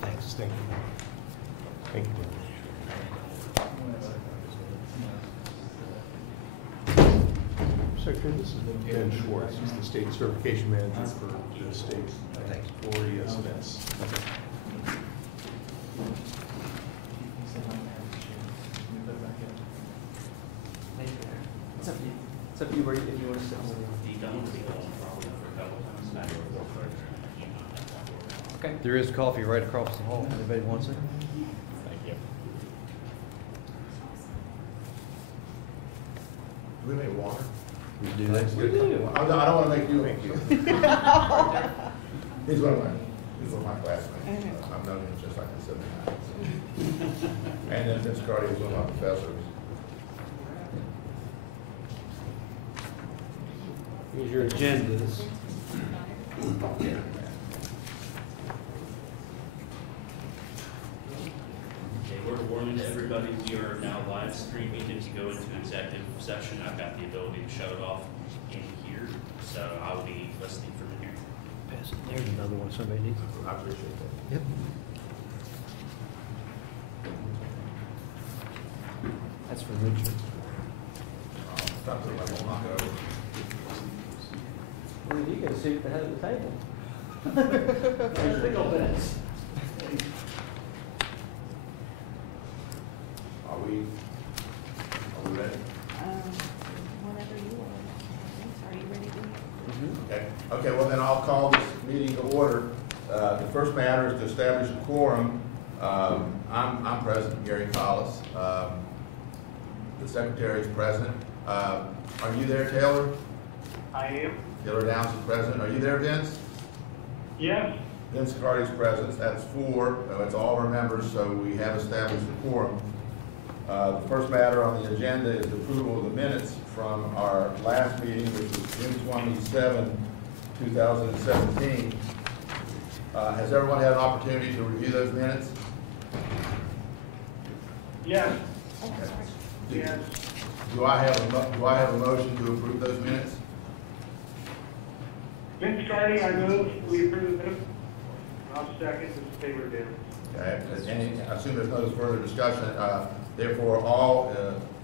Thanks. Thank you. Thank you. Secretary, this is Ben Schwartz. He's the state certification manager for the state for ES&S. It's up to you where if you want to sit. Okay. There is coffee right across the hall. Anybody wants it? Thank you. Do we make water? We do. We do. I don't want to make you. He's one of my classmates. I've known him just like I said. And then Vince Carty is one of my professors. Here's your agendas. We're warning everybody, we are now live streaming. If you go into executive session, I've got the ability to shut it off in here, so I'll be listening from here. There's another one somebody needs. I appreciate that. Yep. That's for Richard. Stop it, like, I'll knock it over. Well, you can sit at the head of the table. There's big old beds. Are we ready? Whenever you are. Are you ready to? Okay. Okay, well then I'll call this meeting to order. The first matter is to establish a quorum. I'm present, Gary Collis. The secretary is present. Are you there, Taylor? I am. Taylor Downs is present. Are you there, Vince? Yes. Vince Carty's present. That's 4. It's all our members, so we have established a quorum. The first matter on the agenda is the approval of the minutes from our last meeting, which was June 27, 2017. Has everyone had an opportunity to review those minutes? Yes. Okay. Yes. Do I have a motion to approve those minutes? Vince Carty, I move we approve the minutes. I'll second. Mr. Taylor did. Okay. I assume there's no further discussion. Therefore, all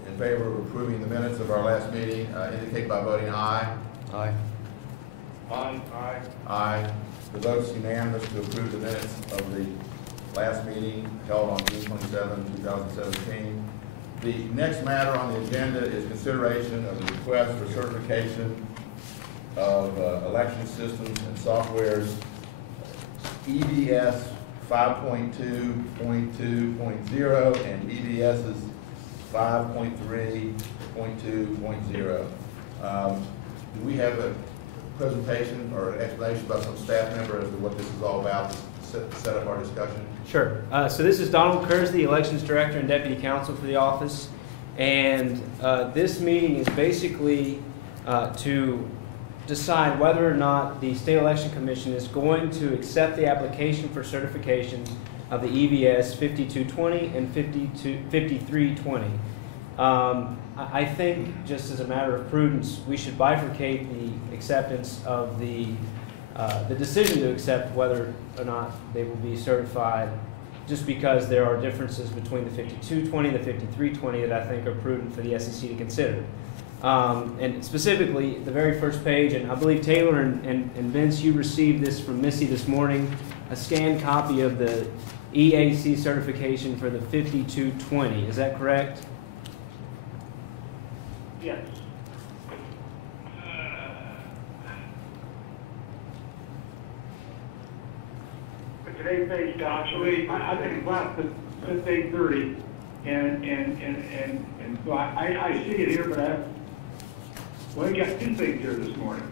in favor of approving the minutes of our last meeting indicate by voting aye. Aye. Aye. Aye. Aye. The vote's unanimous to approve the minutes of the last meeting held on June 27, 2017. The next matter on the agenda is consideration of the request for certification of election systems and softwares, EBS 5.2.2.0 and EBS's 5.3.2.0. Do we have a presentation or an explanation by some staff member as to what this is all about to set up our discussion? Sure. So this is Donald Kurz, the Elections Director and Deputy Counsel for the office. And this meeting is basically to decide whether or not the State Election Commission is going to accept the application for certification of the EVS 5220 and 5320. I think, just as a matter of prudence, we should bifurcate the acceptance of the decision to accept whether or not they will be certified, just because there are differences between the 5220 and the 5320 that I think are prudent for the SEC to consider. And specifically, the very first page, and I believe Taylor and Vince, you received this from Missy this morning, a scanned copy of the EAC certification for the 5220. Is that correct? Yes. But today's page, actually, I've been in class since 8:30, and so I see it here, but we got two things here this morning.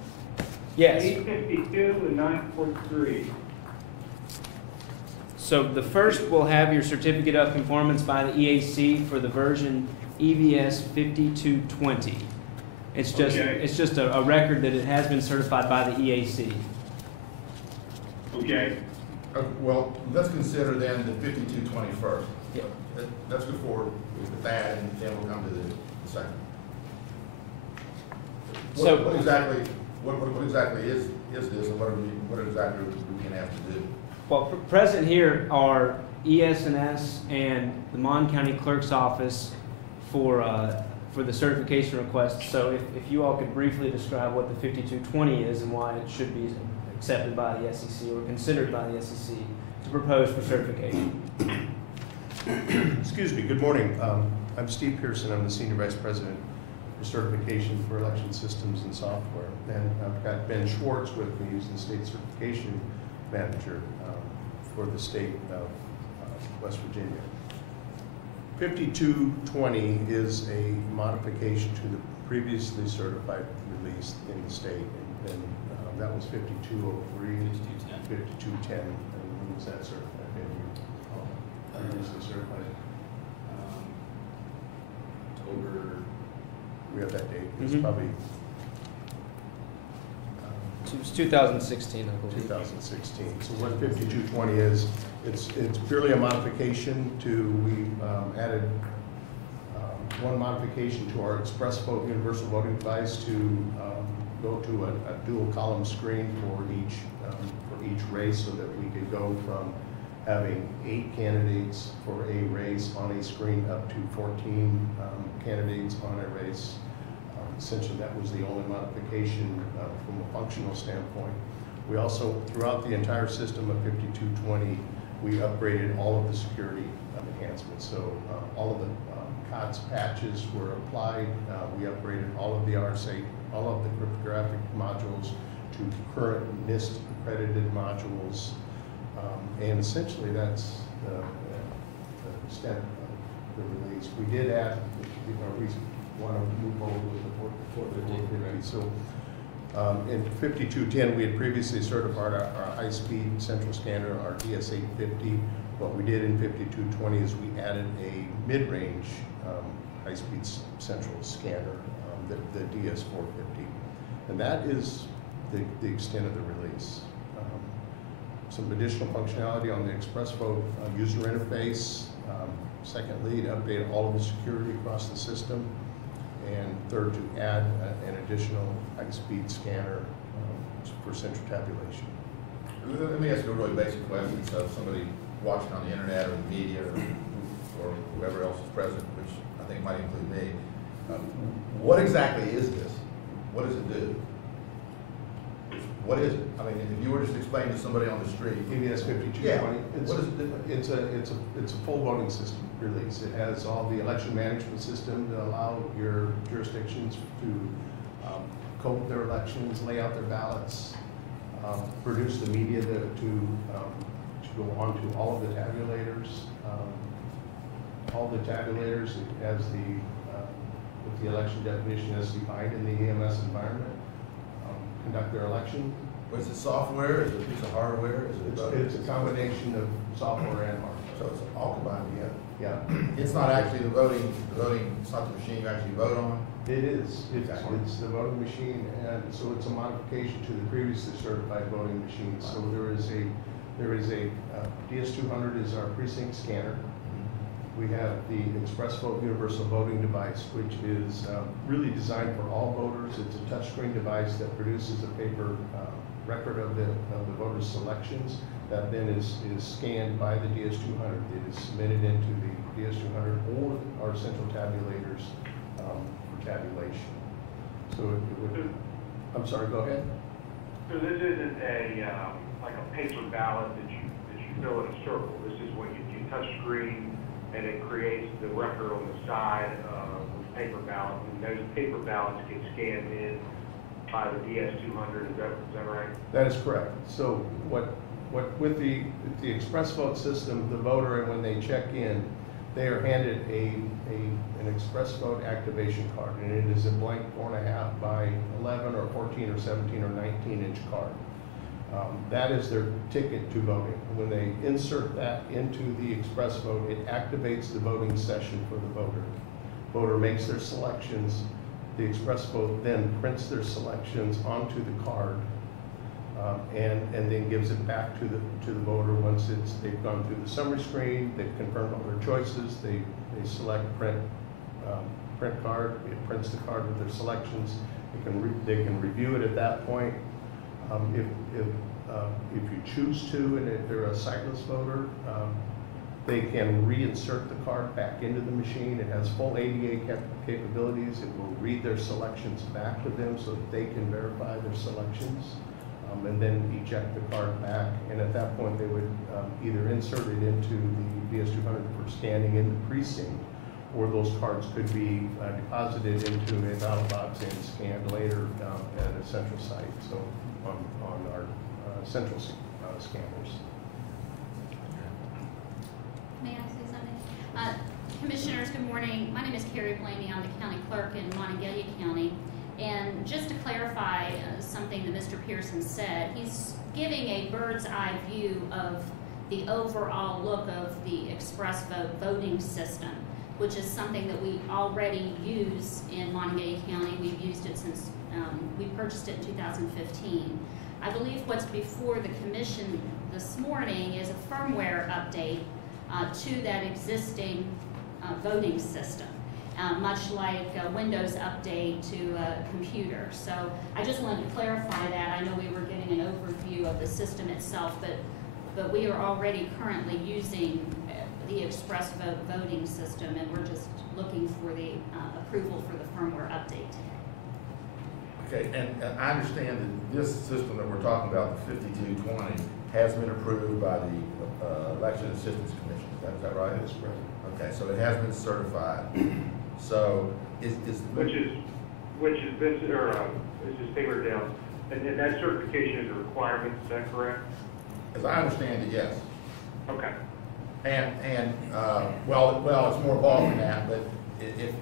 Yes. 852 and 943. So the first will have your certificate of conformance by the EAC for the version EVS 5220. It's just Okay. It's just a record that it has been certified by the EAC. Okay. Well, let's consider then the 5220 first. Yep. Let's go forward with that, and then we'll come to the second. So- What What exactly is this, and what exactly are we being asked to do? Well, present here are ES&S and the Mon County Clerk's Office for the certification request. So if you all could briefly describe what the 5220 is and why it should be accepted by the SEC or considered by the SEC to propose for certification. Excuse me, good morning. I'm Steve Pearson. I'm the Senior Vice President for Certification for Election Systems and Software. And I've got Ben Schwartz with me, who's the State Certification Manager for the state of West Virginia. 5220 is a modification to the previously certified release in the state. And that was 5203, 5210. And when was that certified? Previously certified. October. We have that date. It's Mhm. probably It was 2016, I believe. 2016. So what 5220 is, it's purely a modification to, we added one modification to our Express Vote universal voting device to go to a dual column screen for each race, so that we could go from having 8 candidates for a race on a screen up to 14 candidates on a race. Essentially, that was the only modification from a functional standpoint. We also, throughout the entire system of 5220, we upgraded all of the security enhancements. So all of the COTS patches were applied. We upgraded all of the RSA, all of the cryptographic modules to current NIST accredited modules. And essentially, that's the extent of the release. We did add, we want to move forward with the 450. So in 5210, we had previously certified our high-speed central scanner, our DS850. What we did in 5220 is we added a mid-range high-speed central scanner, the DS450. And that is the extent of the release. Some additional functionality on the Express Vote user interface. Secondly, to update all of the security across the system. And third, to add an additional high-speed scanner for central tabulation. Let me ask you a really basic question. So somebody watching on the internet or the media or whoever else is present, which I think might include me, what exactly is this? What does it do? What is it? I mean, if you were just to explain to somebody on the street. EVS 5220. Yeah. What is it? It's a full voting system release. It has all the election management system to allow your jurisdictions to code their elections, lay out their ballots, produce the media to go onto all of the tabulators. All the tabulators, it has with the election definition as defined in the EMS environment, conduct their election. Was it software? Is it a piece of hardware? It's a combination of software and hardware. So it's all combined together. Yeah, It's not actually the voting, it's not the machine you actually vote on? it is. It's the voting machine, and so it's a modification to the previously certified voting machine. So there is a DS200 is our precinct scanner. We have the Express Vote universal voting device, which is really designed for all voters. It's a touchscreen device that produces a paper record of the voters' selections that then is scanned by the DS200. It is submitted into the DS200 or our central tabulators for tabulation. So it would, I'm sorry, go ahead. So this isn't like a paper ballot that you fill in a circle. This is when you touch screen and it creates the record on the side of the paper ballot, and those paper ballots get scanned in by the DS200. Is that right? That is correct. So what with the Express Vote system, the voter, and when they check in, they are handed an Express Vote activation card, and it is a blank 4.5 by 11 or 14 or 17 or 19-inch card. That is their ticket to voting. When they insert that into the Express Vote, it activates the voting session for the voter. Voter makes their selections. The Express Vote then prints their selections onto the card and then gives it back to the voter once they've gone through the summary screen, they've confirmed all their choices, they select print card, it prints the card with their selections, They can review it at that point. If you choose to, and if they're a sightless voter, they can reinsert the card back into the machine. It has full ADA capabilities. It will read their selections back to them so that they can verify their selections, and then eject the card back. And at that point, they would either insert it into the VS200 for scanning in the precinct, or those cards could be deposited into a ballot box and scanned later at a central site, so on our central scanners. May I say something? Commissioners, good morning. My name is Carrie Blaney. I'm the county clerk in Monongalia County. And just to clarify something that Mr. Pearson said, he's giving a bird's eye view of the overall look of the express vote voting system, which is something that we already use in Monongalia County. We've used it since we purchased it in 2015. I believe what's before the commission this morning is a firmware update to that existing voting system, much like a Windows update to a computer. So I just wanted to clarify that. I know we were getting an overview of the system itself, but we are already currently using the express vote voting system, and we're just looking for the approval for the firmware update. Okay, and I understand that this system that we're talking about, the 5220, has been approved by the Election Assistance Commission. Is that right? That's correct. Okay, so it has been certified. So is Which is this, or this is figured down, and that certification is a requirement, is that correct? as I understand it, yes. Okay. And well, it's more involved than that, but if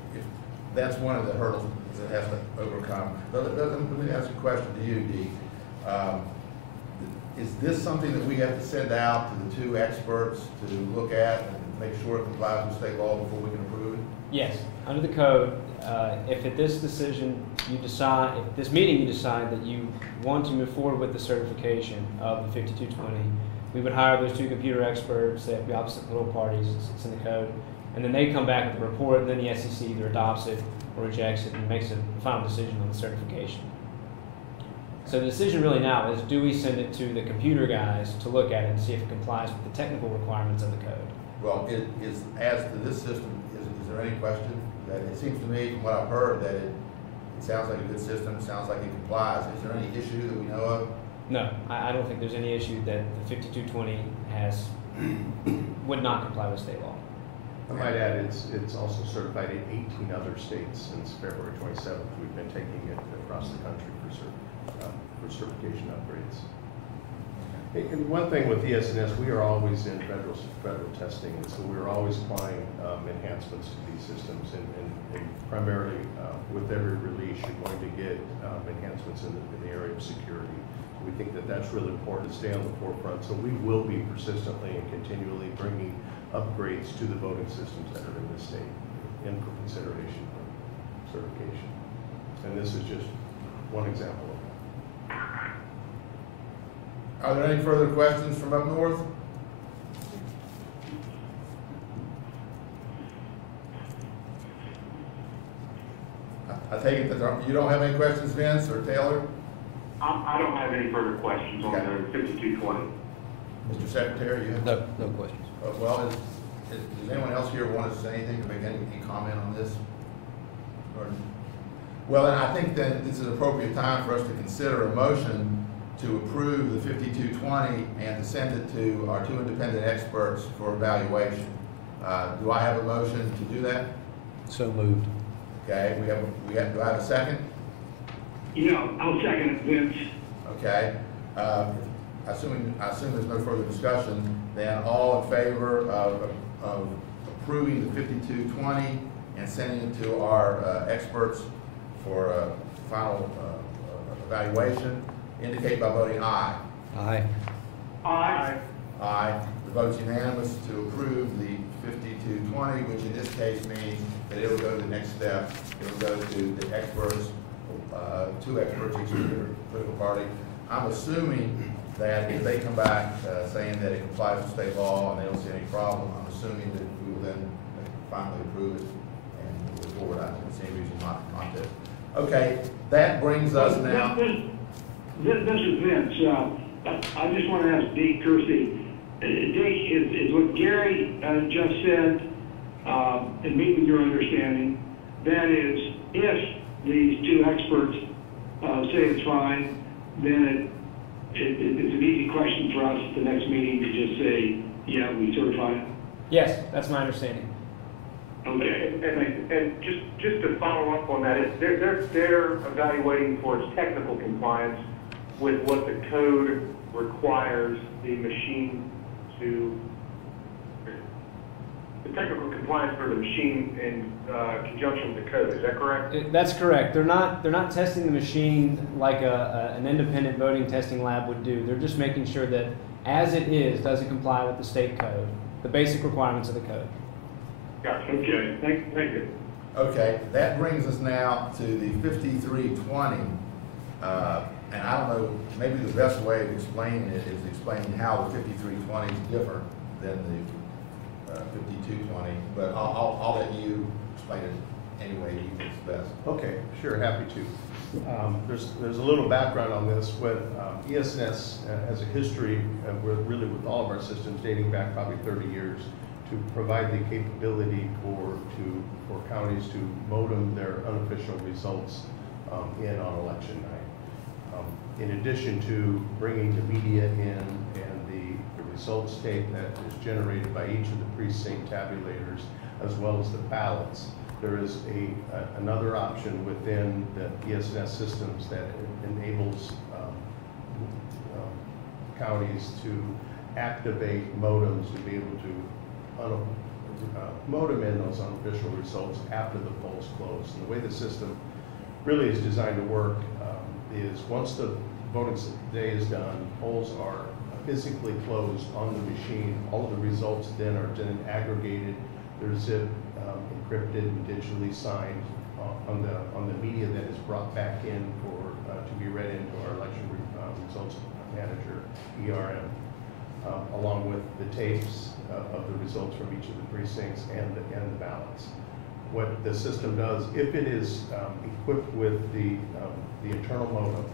that's one of the hurdles that it has to overcome. Let me ask a question to you, Dee. Is this something that we have to send out to the two experts to look at and make sure it complies with state law before we can approve it? Yes, under the code, if at this decision you decide, if this meeting you decide that you want to move forward with the certification of the 5220, we would hire those two computer experts. They have to be opposite political parties. It's in the code, and then they come back with a report, and then the SEC either adopts it or rejects it and makes a final decision on the certification. So the decision really now is, do we send it to the computer guys to look at it and see if it complies with the technical requirements of the code? Well, as to this system, is there any question that it seems to me from what I've heard that it sounds like a good system, it sounds like it complies. Is there any issue that we know of? No, I don't think there's any issue that the 5220 would not comply with state law. I might add, it's also certified in 18 other states since February 27th. We've been taking it across the country for certification upgrades. And one thing with ES&S, we are always in federal testing, and so we're always applying enhancements to these systems, and primarily with every release, you're going to get enhancements in the area of security. We think that that's really important to stay on the forefront, so we will be persistently and continually bringing upgrades to the voting systems that are in the state in for consideration for certification. And this is just one example of that. Are there any further questions from up north? I take it that you don't have any questions, Vince or Taylor? I don't have any further questions on the 5220. Mr. Secretary, you have? No questions. Well, does anyone else here want to say anything to make any comment on this? Well, then I think that this is an appropriate time for us to consider a motion to approve the 5220 and to send it to our two independent experts for evaluation. Do I have a motion to do that? So moved. Okay, do I have a second? I'll second it, Vince. Okay. I assume there's no further discussion, then all in favor of approving the 5220 and sending it to our experts for a final evaluation, indicate by voting aye. Aye. Aye. Aye. The vote's unanimous to approve the 5220, which in this case means that it'll go to the next step. It'll go to the experts, two experts, each political party. I'm assuming that if they come back saying that it complies with state law and they don't see any problem, I'm assuming that we will then finally approve it and move forward. I don't see any reason not to. Okay, that brings us now. This is Vince. I just want to ask Dee Kersey. Dee, is what Gary just said, and meet with your understanding, that is, if these two experts say it's fine, then it's an easy question for us at the next meeting to just say, yeah, we certify it? Yes, that's my understanding. Okay. And just to follow up on that, they're evaluating for its technical compliance with what the code requires the machine to, the technical compliance for the machine in conjunction with the code. Is that correct? That's correct. They're not testing the machine like an independent voting testing lab would do. They're just making sure that as it is, does it comply with the state code, the basic requirements of the code. Gotcha. Okay, thank you. Okay, that brings us now to the 5320. And I don't know, maybe the best way of explaining it is explaining how the 5320 is different than the 5220. But I'll let you explain it any way you think is best. Okay, sure, happy to. There's a little background on this. With ES&S has a history really with all of our systems dating back probably 30 years to provide the capability for counties to modem their unofficial results in on election night. In addition to bringing the media in and the results tape that is generated by each of the precinct tabulators, as well as the ballots, there is another option within the ES&S systems that enables counties to activate modems to be able to modem in those unofficial results after the polls close. And the way the system really is designed to work is once the voting day is done, polls are physically closed on the machine. All of the results then are aggregated. They're zip encrypted and digitally signed on the media that is brought back in to be read into our election results manager ERM, along with the tapes of the results from each of the precincts and the ballots. What the system does, if it is equipped with the internal modem,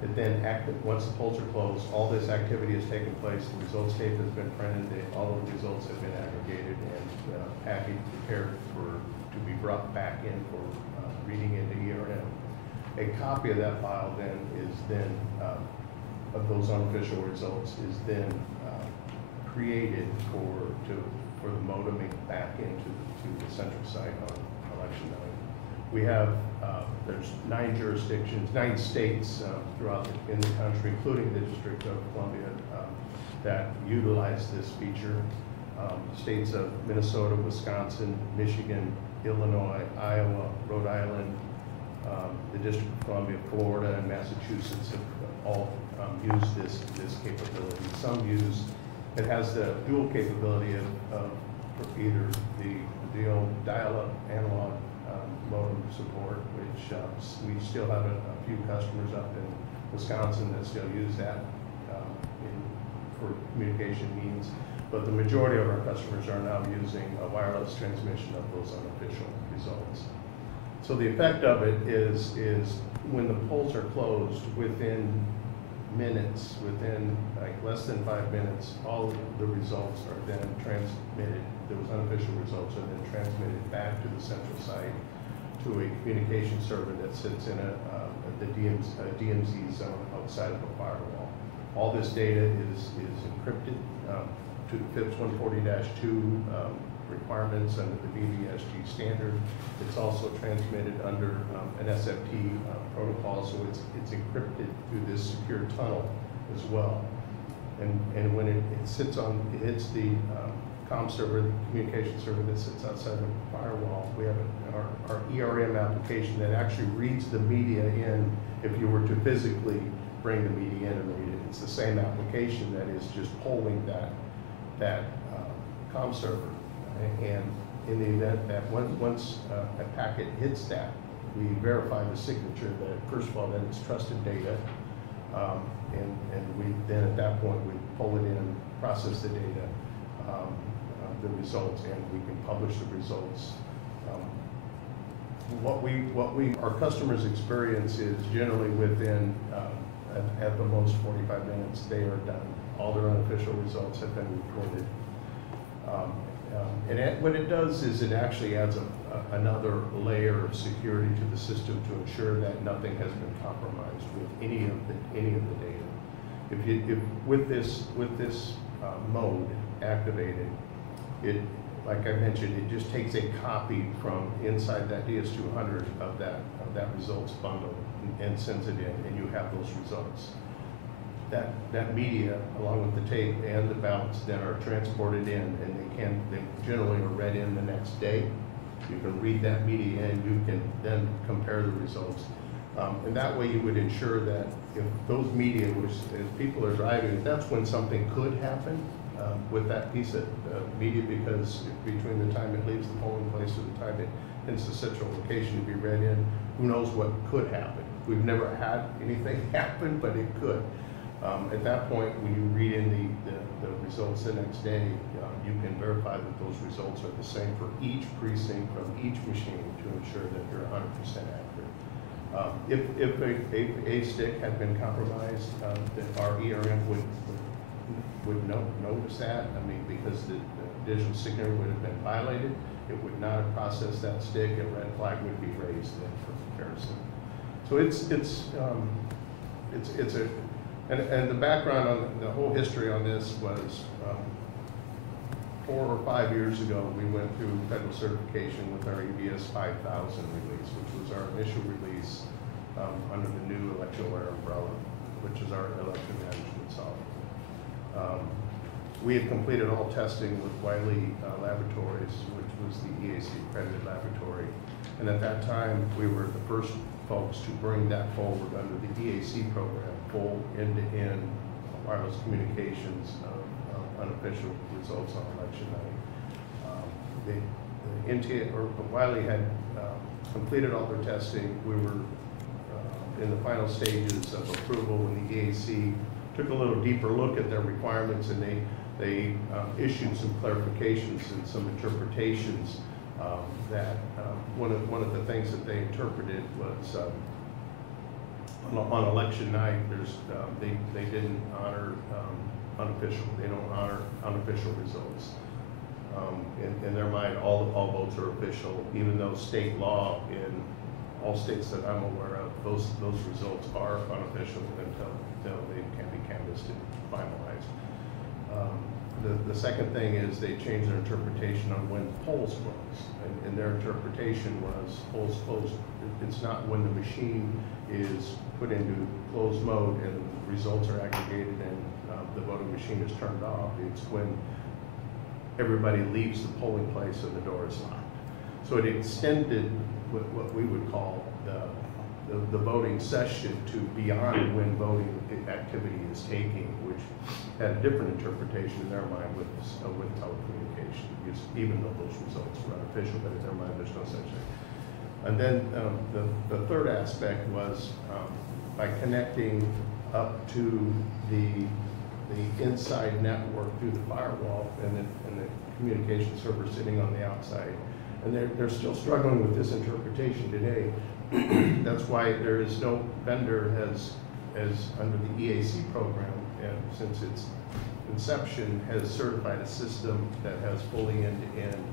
it then once the polls are closed, all this activity has taken place, the results tape has been printed, all of the results have been aggregated and packaged, prepared to be brought back in for reading into ERM. A copy of that file then of those unofficial results is then created for the modeming back into the central site on election night. We have there's 9 states throughout in the country, including the District of Columbia, that utilize this feature. States of Minnesota, Wisconsin, Michigan, Illinois, Iowa, Rhode Island, the District of Columbia, Florida, and Massachusetts have all used this capability. Some use it has the dual capability of either the old dial-up analog modem support, which we still have a few customers up in Wisconsin that still use that for communication means, but the majority of our customers are now using a wireless transmission of those unofficial results. So the effect of it is when the polls are closed, within minutes, within like less than 5 minutes, all of the results are then transmitted. Those unofficial results are then transmitted back to the central site to a communication server that sits in the DMZ zone outside of the firewall. All this data is encrypted to the FIPS 140-2 requirements under the WVSOS standard. It's also transmitted under an SFT protocol, so it's encrypted through this secure tunnel as well. And when it hits the comm server, the communication server that sits outside the firewall, we have our ERM application that actually reads the media in. If you were to physically bring the media in and read it, it's the same application that is just polling that comm server. And in the event that once a packet hits that, we verify the signature that, first of all, that it's trusted data, and we then at that point we pull it in, process the data, the results, and we can publish the results our customers' experience is generally within, at the most 45 minutes, they are done. All their unofficial results have been recorded. What it does is it actually adds another layer of security to the system to ensure that nothing has been compromised with any of the data. With this mode activated, like I mentioned, it just takes a copy from inside that DS200 of that results bundle and sends it in, and you have those results. That media, along with the tape and the ballots, then are transported in, and they generally are read in the next day. You can read that media in, you can then compare the results. And that way you would ensure that if those media, as people are driving, that's when something could happen with that piece of media, because between the time it leaves the polling place to the time it hits the central location to be read in, who knows what could happen. We've never had anything happen, but it could. At that point, when you read in the results the next day, you can verify that those results are the same for each precinct from each machine to ensure that they're 100% accurate. If a stick had been compromised, then our ERM would notice that. I mean, because the digital signature would have been violated, it would not have processed that stick. A red flag would be raised then for comparison. So and the background on the whole history on this was 4 or 5 years ago, we went through federal certification with our EBS 5000 release, which was our initial release under the new electionware umbrella, which is our election management software. We had completed all testing with Wiley Laboratories, which was the EAC accredited laboratory. And at that time, we were the first folks to bring that forward under the EAC program, full end-to-end wireless communications, unofficial results on election night. Wiley had completed all their testing. We were in the final stages of approval when the EAC took a little deeper look at their requirements, and they issued some clarifications and some interpretations that one of the things that they interpreted was on election night, they didn't honor unofficial. They don't honor unofficial results. In their mind, all votes are official, even though state law in all states that I'm aware of, those results are unofficial until they can be canvassed and finalized. The second thing is they changed their interpretation on when polls close, and their interpretation was polls closed. It's not when the machine is put into closed mode and the results are aggregated and the voting machine is turned off. It's when everybody leaves the polling place and the door is locked. So it extended what we would call the voting session to beyond when voting activity is taking, which had a different interpretation in their mind with telecommunication, even though those results were unofficial, but in their mind there's no such thing. And then the third aspect was by connecting up to the inside network through the firewall and the communication server sitting on the outside. And they're still struggling with this interpretation today. That's why there is no vendor as under the EAC program, and since its inception, has certified a system that has fully end-to-end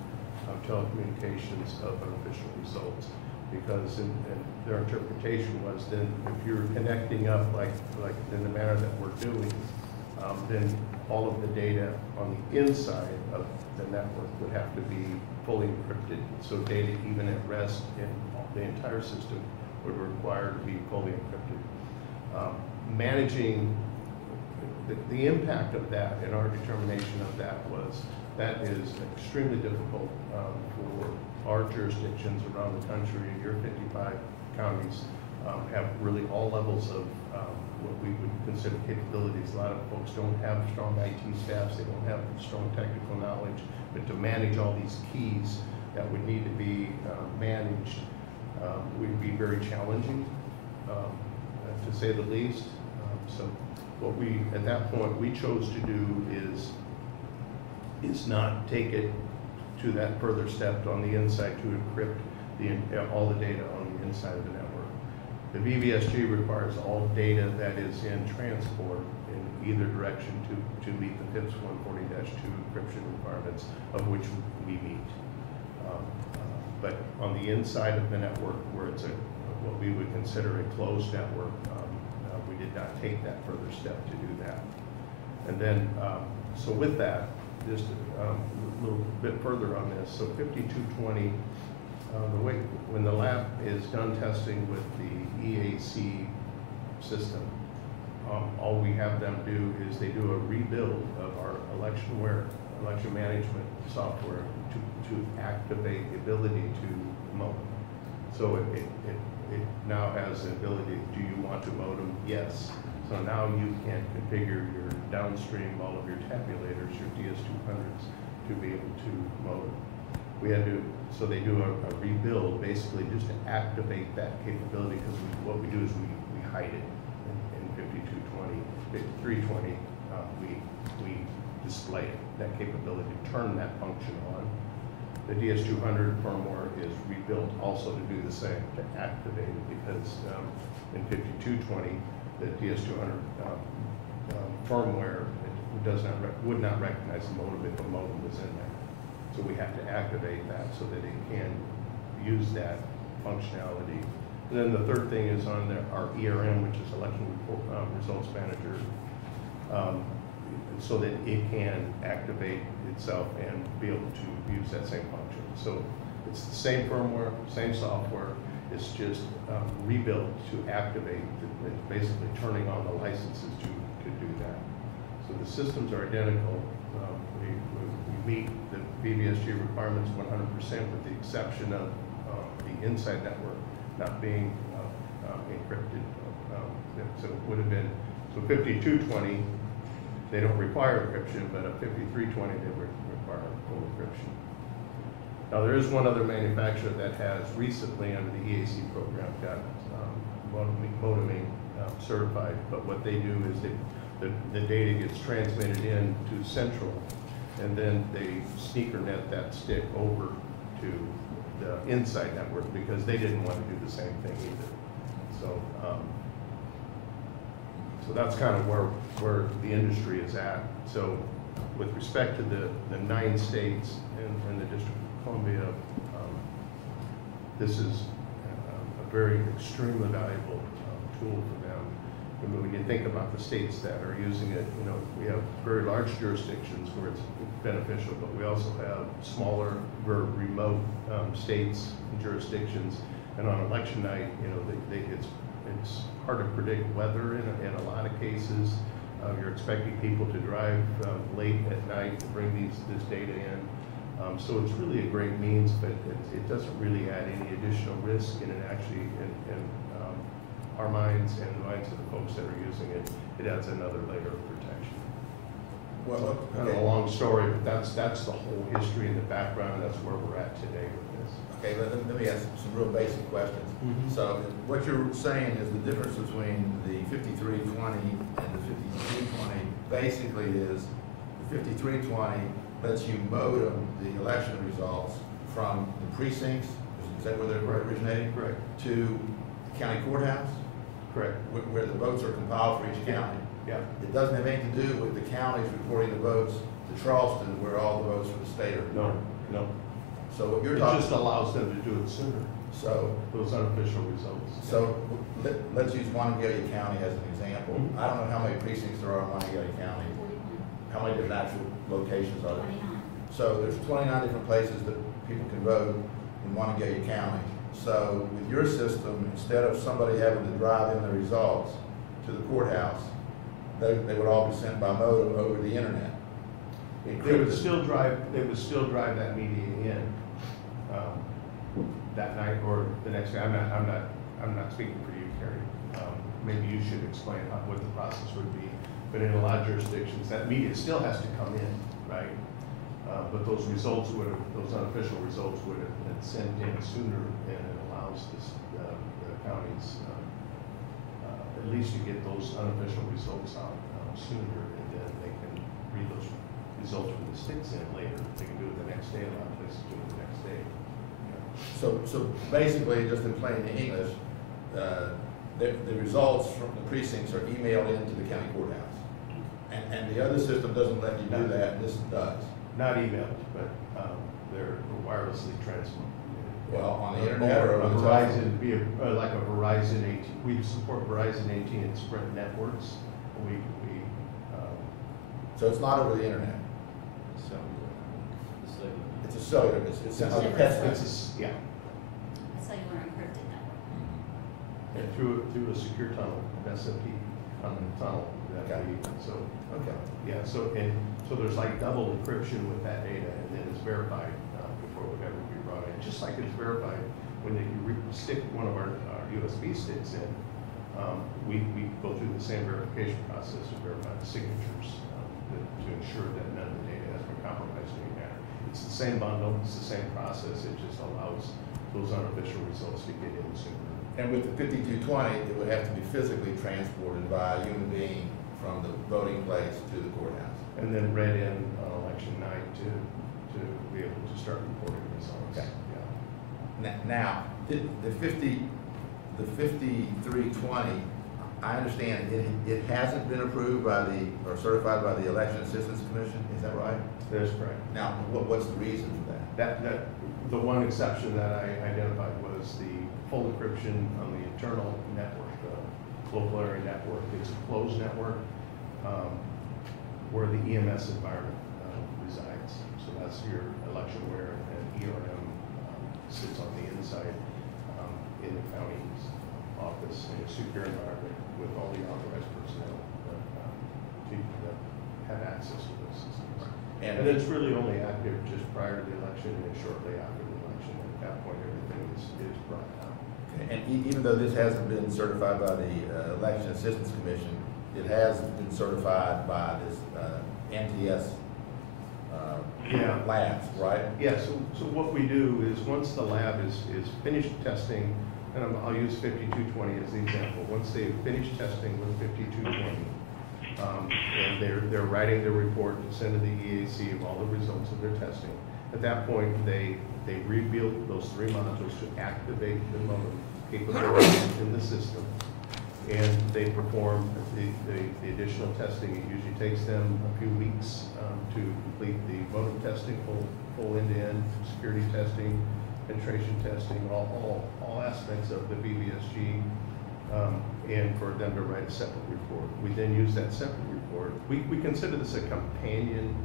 telecommunications of unofficial results. Because in their interpretation was then if you're connecting up like in the manner that we're doing, then all of the data on the inside of the network would have to be fully encrypted. So data even at rest in the entire system would require to be fully encrypted. Managing the impact of that and our determination of that is extremely difficult for our jurisdictions around the country. Your 55 counties have really all levels of what we would consider capabilities. A lot of folks don't have strong IT staffs, they don't have strong technical knowledge, but to manage all these keys that would need to be managed would be very challenging, to say the least. So what we, at that point, we chose to do is not take it to that further step on the inside to encrypt all the data on the inside of the network. The VVSG requires all data that is in transport in either direction to meet the FIPS 140-2 encryption requirements, of which we meet. But on the inside of the network, where it's what we would consider a closed network, we did not take that further step to do that. And then, so with that, just a little bit further on this. So 5220, the way when the lab is done testing with the EAC system, all we have them do is they do a rebuild of our election management software to activate the ability to modem. So it now has the ability, do you want to modem? Yes. So now you can configure your downstream, all of your tabulators, your DS200s, to be able to modem. We had to, so they do a rebuild, basically just to activate that capability, because what we do is we hide it in 5220, 5320, we display it, that capability, turn that function on. The DS200 firmware is rebuilt also to do the same, to activate it, because in 5220, the DS200 firmware would not recognize the modem if a modem was in there. So we have to activate that so that it can use that functionality. And then the third thing is on our ERM, which is Election Results Manager, so that it can activate itself and be able to use that same function. So it's the same firmware, same software, it's just rebuilt to activate, it's basically turning on the licenses to do that. So the systems are identical. We meet the VVSG requirements 100% with the exception of the inside network not being encrypted. So it would have been, so 5220, they don't require encryption, but at 5320, they require full encryption. Now there is one other manufacturer that has recently, under the EAC program, got modeming certified, but what they do is the data gets transmitted in to Central, and then they sneaker net that stick over to the inside network because they didn't want to do the same thing either. So, so that's kind of where the industry is at. So with respect to the 9 states and the District of Columbia, this is a very extremely valuable tool for them. I mean, when you think about the states that are using it, you know, we have very large jurisdictions where it's beneficial, but we also have smaller, very remote states and jurisdictions. And on election night, you know, it's hard to predict weather in a lot of cases. You're expecting people to drive late at night to bring this data in. So it's really a great means, but it doesn't really add any additional risk, and it actually, in our minds and the minds of the folks that are using it, it adds another layer of protection. Well, Kind of a long story, but that's the whole history and the background. That's where we're at today with this. Okay, let me ask some real basic questions. Mm-hmm. So what you're saying is the difference between the 5320 and the 5320 basically is the 5320 lets you modem the election results from the precincts, is that where they're originating? Correct. To county courthouse? Correct. Where the votes are compiled for each county. Yeah. It doesn't have anything to do with the counties reporting the votes to Charleston, where all the votes for the state are. No. So what you're It talking. just allows them to do it sooner. So. Those unofficial results. So let's use Monongalia County as an example. Mhm. I don't know how many precincts there are in Monongalia County. 41, How many different actual locations are there? 29. So there's 29 different places that people can vote in Monongalia County. So with your system, instead of somebody having to drive in the results to the courthouse, they would all be sent by modem over the internet. They would still drive that media in that night or the next day. I'm not speaking for you, Carrie. Maybe you should explain what the process would be. But in a lot of jurisdictions, that media still has to come in, right? But those unofficial results would have been sent in sooner, and it allows the counties at least to get those unofficial results out sooner, and then they can read those results from the sticks in later. They can do it the next day. A lot of places do it the next day. So basically, just in plain English, the results from the precincts are emailed into the county courthouse. And the other system doesn't let you do that, this does. Not emailed, but they're wirelessly transmitted. Well, on the internet or a on the Verizon, like a Verizon AT. We support Verizon, AT, and Sprint networks. So it's not over the internet. So It's a cellular. It's a yeah. Cellular encrypted network. And through a secure tunnel, SMP tunnel. That Okay. Okay. Yeah. So there's like double encryption with that data, and then it's verified before it would ever be brought in. Just like it's verified when you stick one of our USB sticks in. We go through the same verification process to verify the signatures to ensure that none of the data has been compromised in any manner. It's the same bundle, it's the same process, it just allows those unofficial results to get in sooner. And with the 5220, it would have to be physically transported by a human being from the voting place to the courthouse. And then read in on election night to be able to start reporting results. Okay. Yeah. Now, the 5320, I understand it hasn't been approved by or certified by the Election Assistance Commission, is that right? That is correct. Now, what's the reason for that? The one exception that I identified was the full encryption on the internal network, the local area network. It's a closed network where the EMS environment resides. So that's your electionware and ERM sits on the inside in the county's office in a secure environment with all the authorized personnel that have access to those systems. And it's really only active just prior to the election and shortly after the election. At that point, everything is brought down. And even though this hasn't been certified by the Election Assistance Commission, it has been certified by this NTS labs, right? Yeah, so what we do is once the lab is finished testing, and I'll use 5220 as the example. Once they've finished testing with 5220, and they're writing their report to send to the EAC of all the results of their testing. At that point, they rebuild those 3 modules to activate the modem capability in the system, and they perform the additional testing. It usually takes them a few weeks to complete the modem testing, full end-to-end security testing, penetration testing, all aspects of the BVSG, and for them to write a separate report. We then use that separate report. We consider this a companion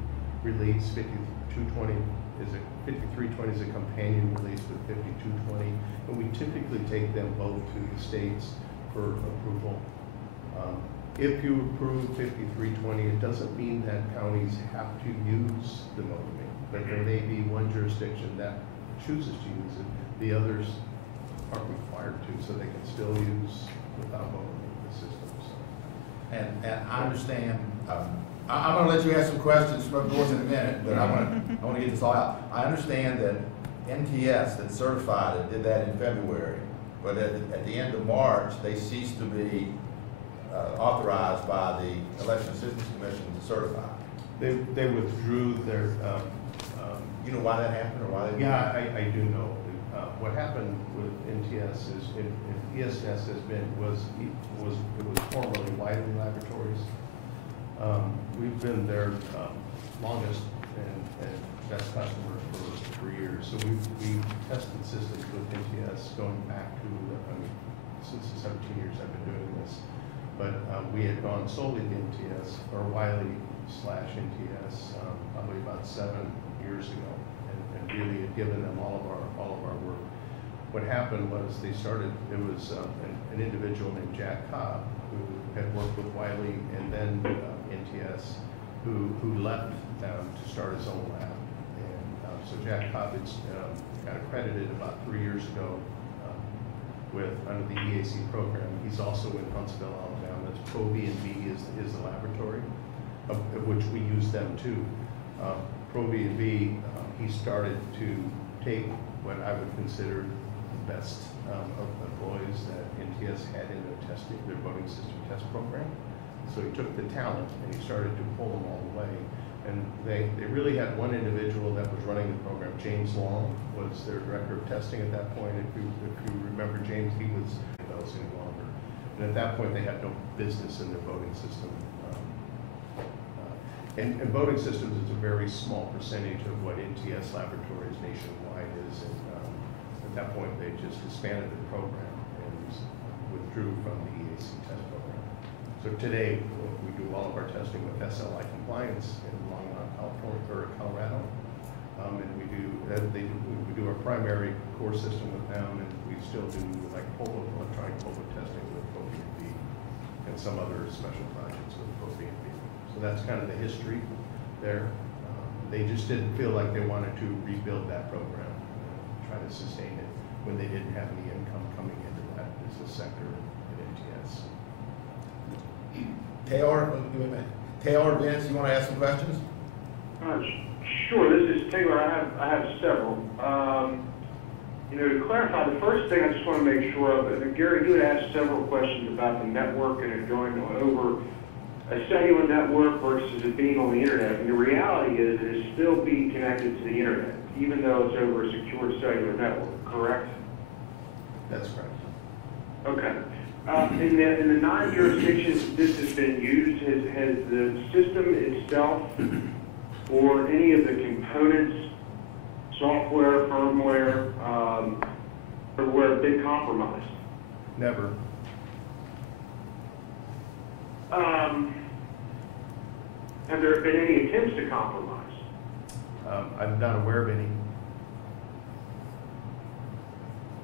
release. 5320 is a companion release with 5220, and we typically take them both to the states for approval. If you approve 5320, it doesn't mean that counties have to use the modem, but there may be one jurisdiction that chooses to use it. The others aren't required to, so they can still use without modem the system. So. And I understand. I'm going to let you ask some questions from boards in a minute, but I want to get this all out. I understand that NTS that certified it did that in February, but at the end of March, they ceased to be authorized by the Election Assistance Commission to certify. They withdrew their. You know why that happened, or why they? Yeah, I do know. What happened with NTS is ES&S was formerly Wiley Laboratories. We've been their longest and best customer for years. So we've tested systems with NTS going back to since the 17 years I've been doing this. But we had gone solely to NTS or Wiley/NTS probably about 7 years ago, and really had given them all of our work. What happened was they started. There was an individual named Jack Cobb who had worked with Wiley and then NTS, who left to start his own lab. And so Jack Cobb got accredited about 3 years ago under the EAC program. He's also in Huntsville, Alabama. It's ProB&B is the laboratory, of which we use them too. ProB&B, he started to take what I would consider the best of employees that NTS had in their voting system test program. So he took the talent and he started to pull them all the way. And they really had one individual that was running the program. James Long was their director of testing at that point. If you remember James, he was those any longer. And at that point, they had no business in their voting system. And voting systems is a very small percentage of what NTS Laboratories nationwide is. And at that point, they just disbanded the program and withdrew from the EAC test program. So today, we do all of our testing with SLI compliance in Longmont, California, or Colorado. And we do our primary core system with them, and we still do like electronic polio testing with ProBNB and some other special projects with ProBNB. So that's kind of the history there. They just didn't feel like they wanted to rebuild that program, try to sustain it when they didn't have any income coming into that business sector at NTS. Taylor, Vince, you want to ask some questions? Sure, this is Taylor. I have several. To clarify, the first thing I just want to make sure of, and Gary, you had asked several questions about the network and it going over a cellular network versus it being on the internet. And the reality is it is still being connected to the internet, even though it's over a secured cellular network, correct? That's correct. Okay. In the 9 jurisdictions this has been used, has the system itself or any of the components, software, firmware, been compromised? Never. Have there been any attempts to compromise? I'm not aware of any.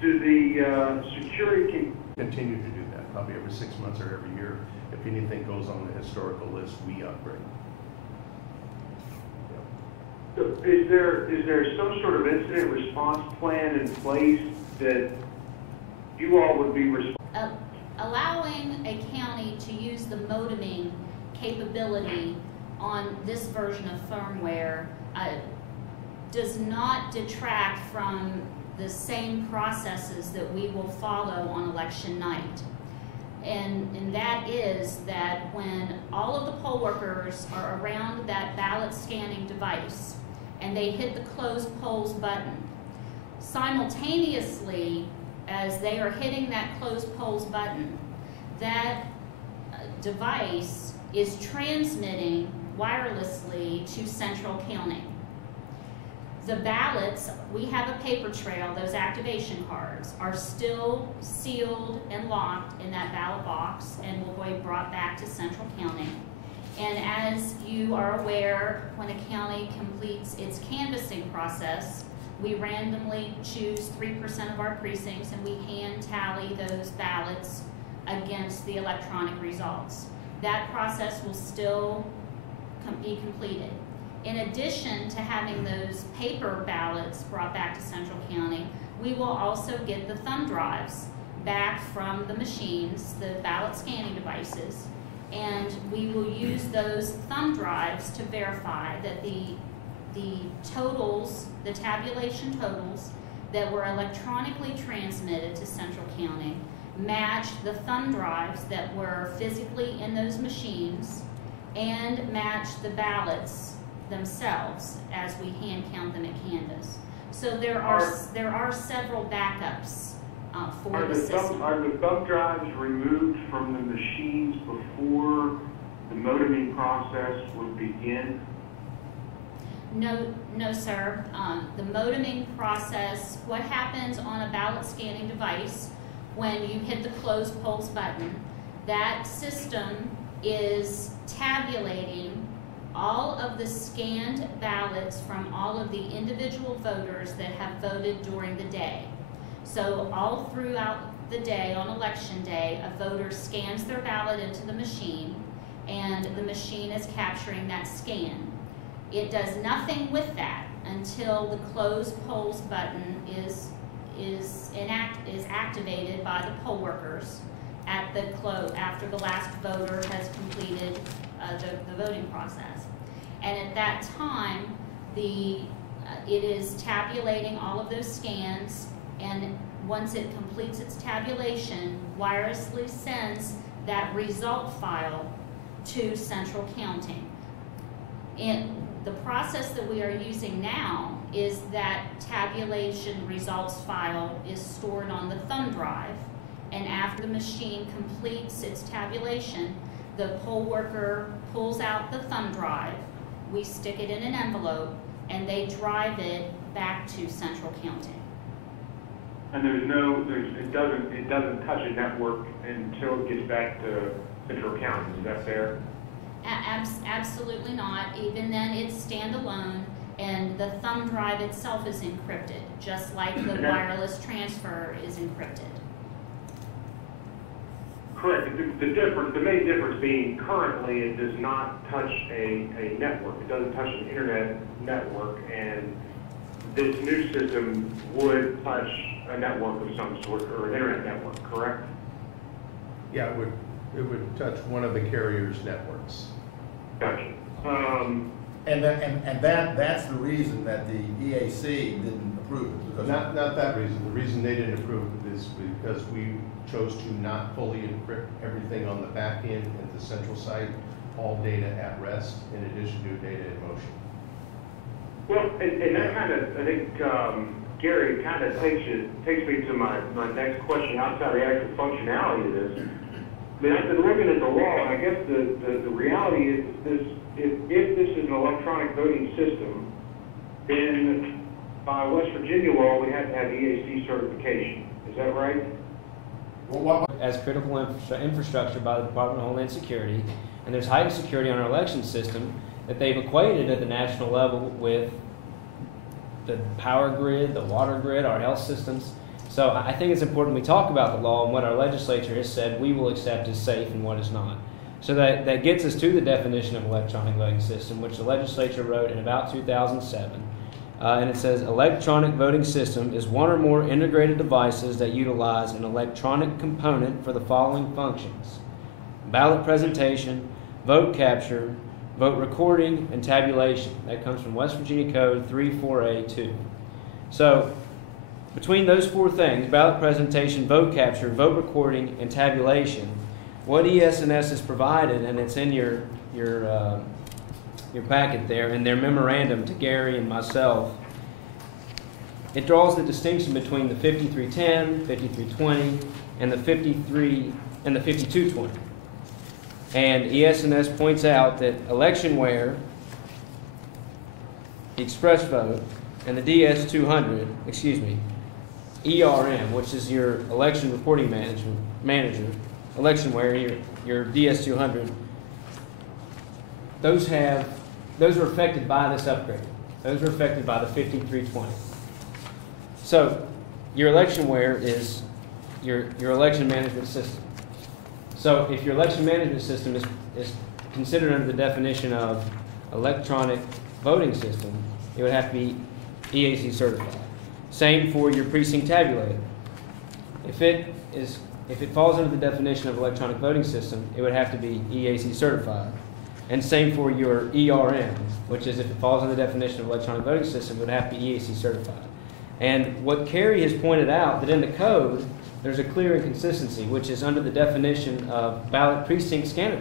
Do the security Continue to do that, probably every 6 months or every year. If anything goes on the historical list, we upgrade. Is there some sort of incident response plan in place that you all would be responsible? Allowing a county to use the modeming capability on this version of firmware does not detract from the same processes that we will follow on election night. And that is that when all of the poll workers are around that ballot scanning device and they hit the close polls button, simultaneously as they are hitting that close polls button, that device is transmitting wirelessly to central counting. The ballots, we have a paper trail, those activation cards are still sealed and locked in that ballot box and will be brought back to central counting. And as you are aware, when a county completes its canvassing process, we randomly choose 3% of our precincts and we hand tally those ballots against the electronic results. That process will still be completed. In addition to having those paper ballots brought back to Central County, we will also get the thumb drives back from the machines, the ballot scanning devices, and we will use those thumb drives to verify that the totals, the tabulation totals that were electronically transmitted to Central County match the thumb drives that were physically in those machines and match the ballots themselves as we hand count them at canvas. So there are several backups for the system. Are the thumb drives removed from the machines before the modeming process would begin? No, sir. The modeming process, what happens on a ballot scanning device when you hit the close polls button, that system is tabulating all of the scanned ballots from all of the individual voters that have voted during the day. So all throughout the day, on election day, a voter scans their ballot into the machine and the machine is capturing that scan. It does nothing with that until the close polls button is activated by the poll workers at the close after the last voter has completed the voting process. And at that time, it is tabulating all of those scans, and once it completes its tabulation, wirelessly sends that result file to central counting. And The process that we are using now is that tabulation results file is stored on the thumb drive, and after the machine completes its tabulation, the poll worker pulls out the thumb drive, we stick it in an envelope, and they drive it back to central counting. And it doesn't touch a network until it gets back to central county, is that fair? Absolutely not. Even then, it's standalone, and the thumb drive itself is encrypted, just like the wireless transfer is encrypted. Correct. The main difference being currently it does not touch a network. It doesn't touch an internet network, and this new system would touch a network of some sort, or an internet network, correct? Yeah, it would touch one of the carrier's networks. Gotcha. And that's the reason that the EAC didn't approve it. Because Not that reason. The reason they didn't approve it is because we chose to not fully encrypt everything on the back end at the central site, all data at rest, in addition to data in motion. Well, and that kind of, I think, Gary, kind of takes me to my next question outside the actual functionality of this. I mean, I've been looking at the law, and I guess the reality is this: if this is an electronic voting system, then by West Virginia law, we have to have EAC certification. Is that right? As critical infrastructure by the Department of Homeland Security, and there's heightened security on our election system that they've equated at the national level with the power grid, the water grid, our health systems. So I think it's important we talk about the law and what our legislature has said we will accept as safe and what is not. So that gets us to the definition of electronic voting system, which the legislature wrote in about 2007. And it says, electronic voting system is one or more integrated devices that utilize an electronic component for the following functions: ballot presentation, vote capture, vote recording, and tabulation. That comes from West Virginia Code 34A2. So between those four things, ballot presentation, vote capture, vote recording, and tabulation, what ES&S has provided, and it's in your packet there, in their memorandum to Gary and myself, it draws the distinction between the 5310, 5320, and the 53 and the 5220. And ES&S points out that electionware, the express vote, and the DS200, ERM, which is your election reporting manager, electionware, your DS200, those are affected by this upgrade. Those are affected by the 5320. So your electionware is your election management system. So if your election management system is considered under the definition of electronic voting system, it would have to be EAC certified. Same for your precinct tabulator. If it falls under the definition of electronic voting system, it would have to be EAC certified. And same for your ERM, which is if it falls under the definition of electronic voting system, it would have to be EAC certified. And what Kerry has pointed out, that in the code, there's a clear inconsistency, which is under the definition of ballot precinct scanning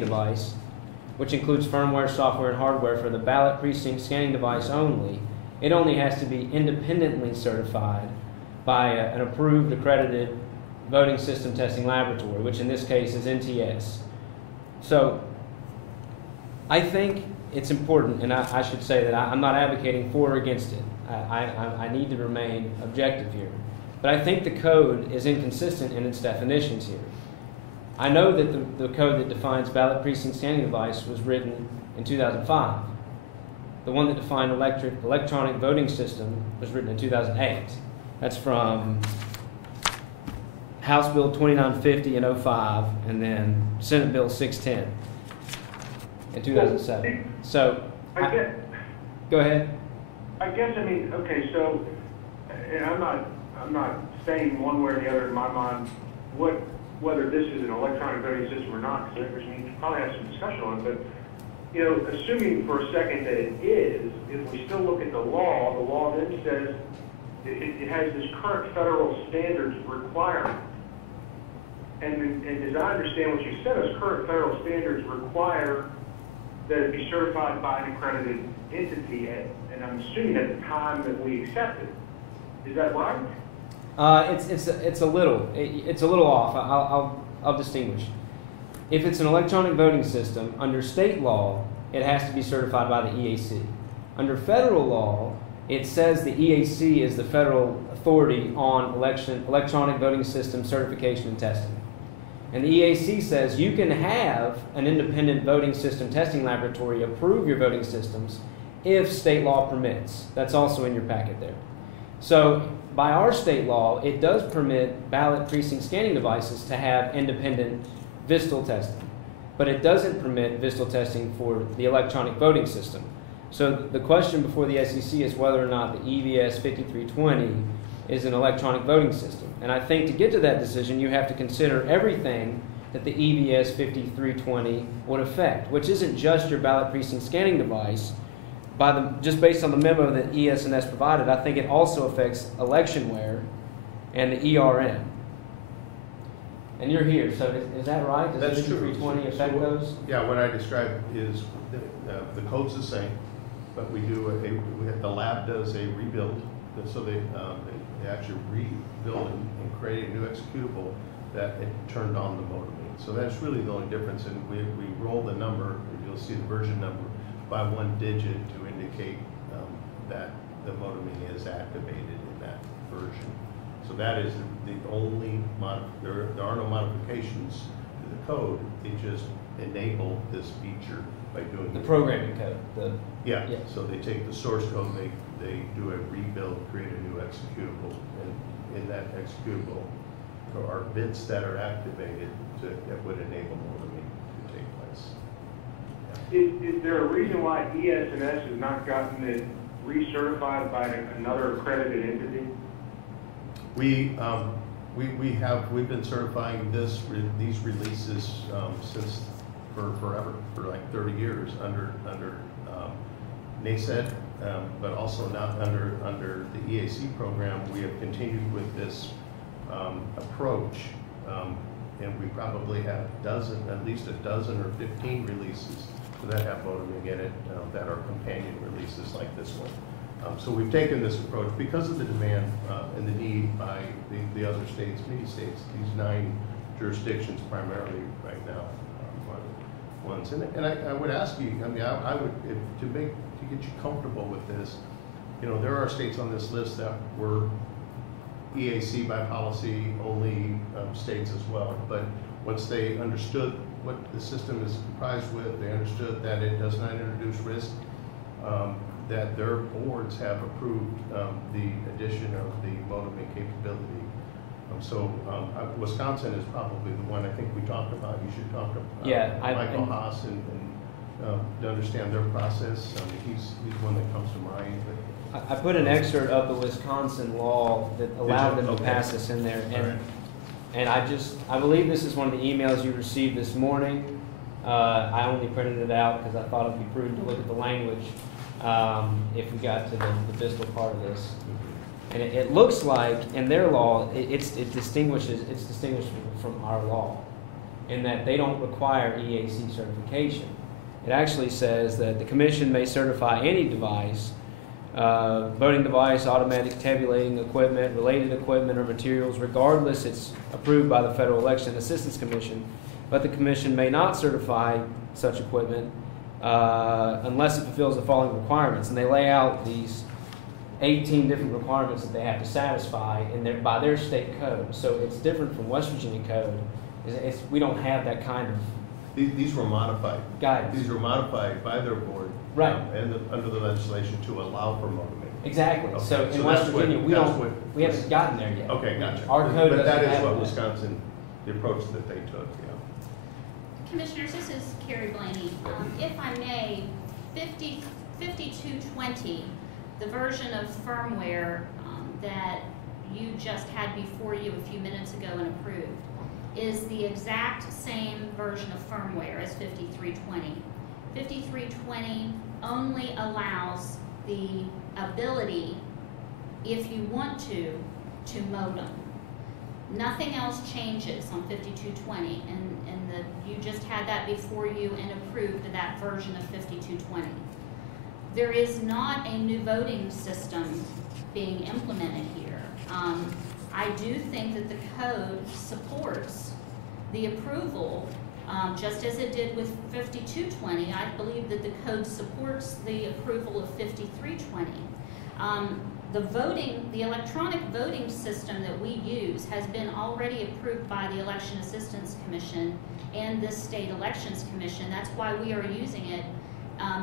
device, which includes firmware, software, and hardware for the ballot precinct scanning device only. It only has to be independently certified by an approved, accredited voting system testing laboratory, which in this case is NTS. So I think it's important, and I should say that I'm not advocating for or against it. I need to remain objective here. But I think the code is inconsistent in its definitions here. I know that the code that defines ballot precinct scanning device was written in 2005. The one that defined electronic voting system was written in 2008. That's from House Bill 2950 in 05, and then Senate Bill 610 in 2007. So, go ahead. I guess, I mean, okay, so, and I'm not saying one way or the other in my mind whether this is an electronic voting system or not, because we should probably have some discussion on it, but, you know, assuming for a second that it is, if we still look at the law then says it has this current federal standards requirement. And as I understand what you said, those current federal standards require that it be certified by an accredited entity, and I'm assuming at the time that we accept it. Is that right? It's a little off. I'll distinguish. If it's an electronic voting system, under state law, it has to be certified by the EAC. Under federal law, it says the EAC is the federal authority on electronic voting system certification and testing. And the EAC says you can have an independent voting system testing laboratory approve your voting systems if state law permits. That's also in your packet there. So by our state law, it does permit ballot precinct scanning devices to have independent VSTL testing, but it doesn't permit VSTL testing for the electronic voting system. So the question before the SEC is whether or not the EVS 5320 is an electronic voting system. And I think to get to that decision, you have to consider everything that the EVS 5320 would affect, which isn't just your ballot precinct scanning device. Just based on the memo that ES&S provided, I think it also affects electionware and the ERM. And you're here, so is that right? Does That's true. 5320 affect those? Yeah, what I described is the code's the same, but the lab does a rebuild, so they actually rebuild and create a new executable that it turned on the modem. So that's really the only difference, and we roll the number, you'll see the version number, by one digit to indicate that the modem is activated in that version. So that is the only, there are no modifications to the code, they just enable this feature by doing The programming code. Yeah, so they take the source code, they do a rebuild, create a new executable, and in that executable there are bits that are activated that would enable modeming to take place. Is there a reason why ES&S has not gotten it recertified by another accredited entity? We've been certifying these releases since for forever, for like 30 years under NACED, but also now under the EAC program. We have continued with this approach, and we probably have at least a dozen or 15 releases that have modeming in it that are companion releases like this one. So we've taken this approach because of the demand and the need by the other states, many states, these 9 jurisdictions primarily right now are the ones. And I would ask you, I mean, I would, to get you comfortable with this, you know, there are states on this list that were EAC by policy only states as well, but once they understood what the system is comprised with, they understood that it does not introduce risk, that their boards have approved the addition of the modeming capability. Wisconsin is probably the one I think we talked about. You should talk to Michael Haas and to understand their process. He's one that comes to mind. I put an excerpt of the Wisconsin law that allowed them to pass this in there, and I believe this is one of the emails you received this morning. I only printed it out because I thought it'd be prudent to look at the language if we got to the fiscal part of this. And it looks like in their law, it's distinguished from our law in that they don't require EAC certification. It actually says that the commission may certify any device, voting device, automatic tabulating equipment, related equipment, or materials, regardless it's approved by the Federal Election Assistance Commission, but the commission may not certify such equipment unless it fulfills the following requirements. And they lay out these 18 different requirements that they have to satisfy by their state code. So it's different from West Virginia code. We don't have that kind of These were modified. guidance. These were modified by their board, Right. And under the legislation to allow for modeming. Exactly. Okay. So in So West that's what- Virginia, we haven't gotten there yet. Okay, gotcha. Our code but that doesn't is have what that. Wisconsin, the approach that they took. Commissioners, this is Carrie Blaney. If I may, 5220, the version of firmware that you just had before you a few minutes ago and approved, is the exact same version of firmware as 5320. 5320 only allows the ability, if you want to modem. Nothing else changes on 5220, and that you just had that before you and approved that version of 5220. There is not a new voting system being implemented here. I do think that the code supports the approval, just as it did with 5220. I believe that the code supports the approval of 5320. The electronic voting system that we use has been already approved by the Election Assistance Commission and the State Elections Commission. That's why we are using it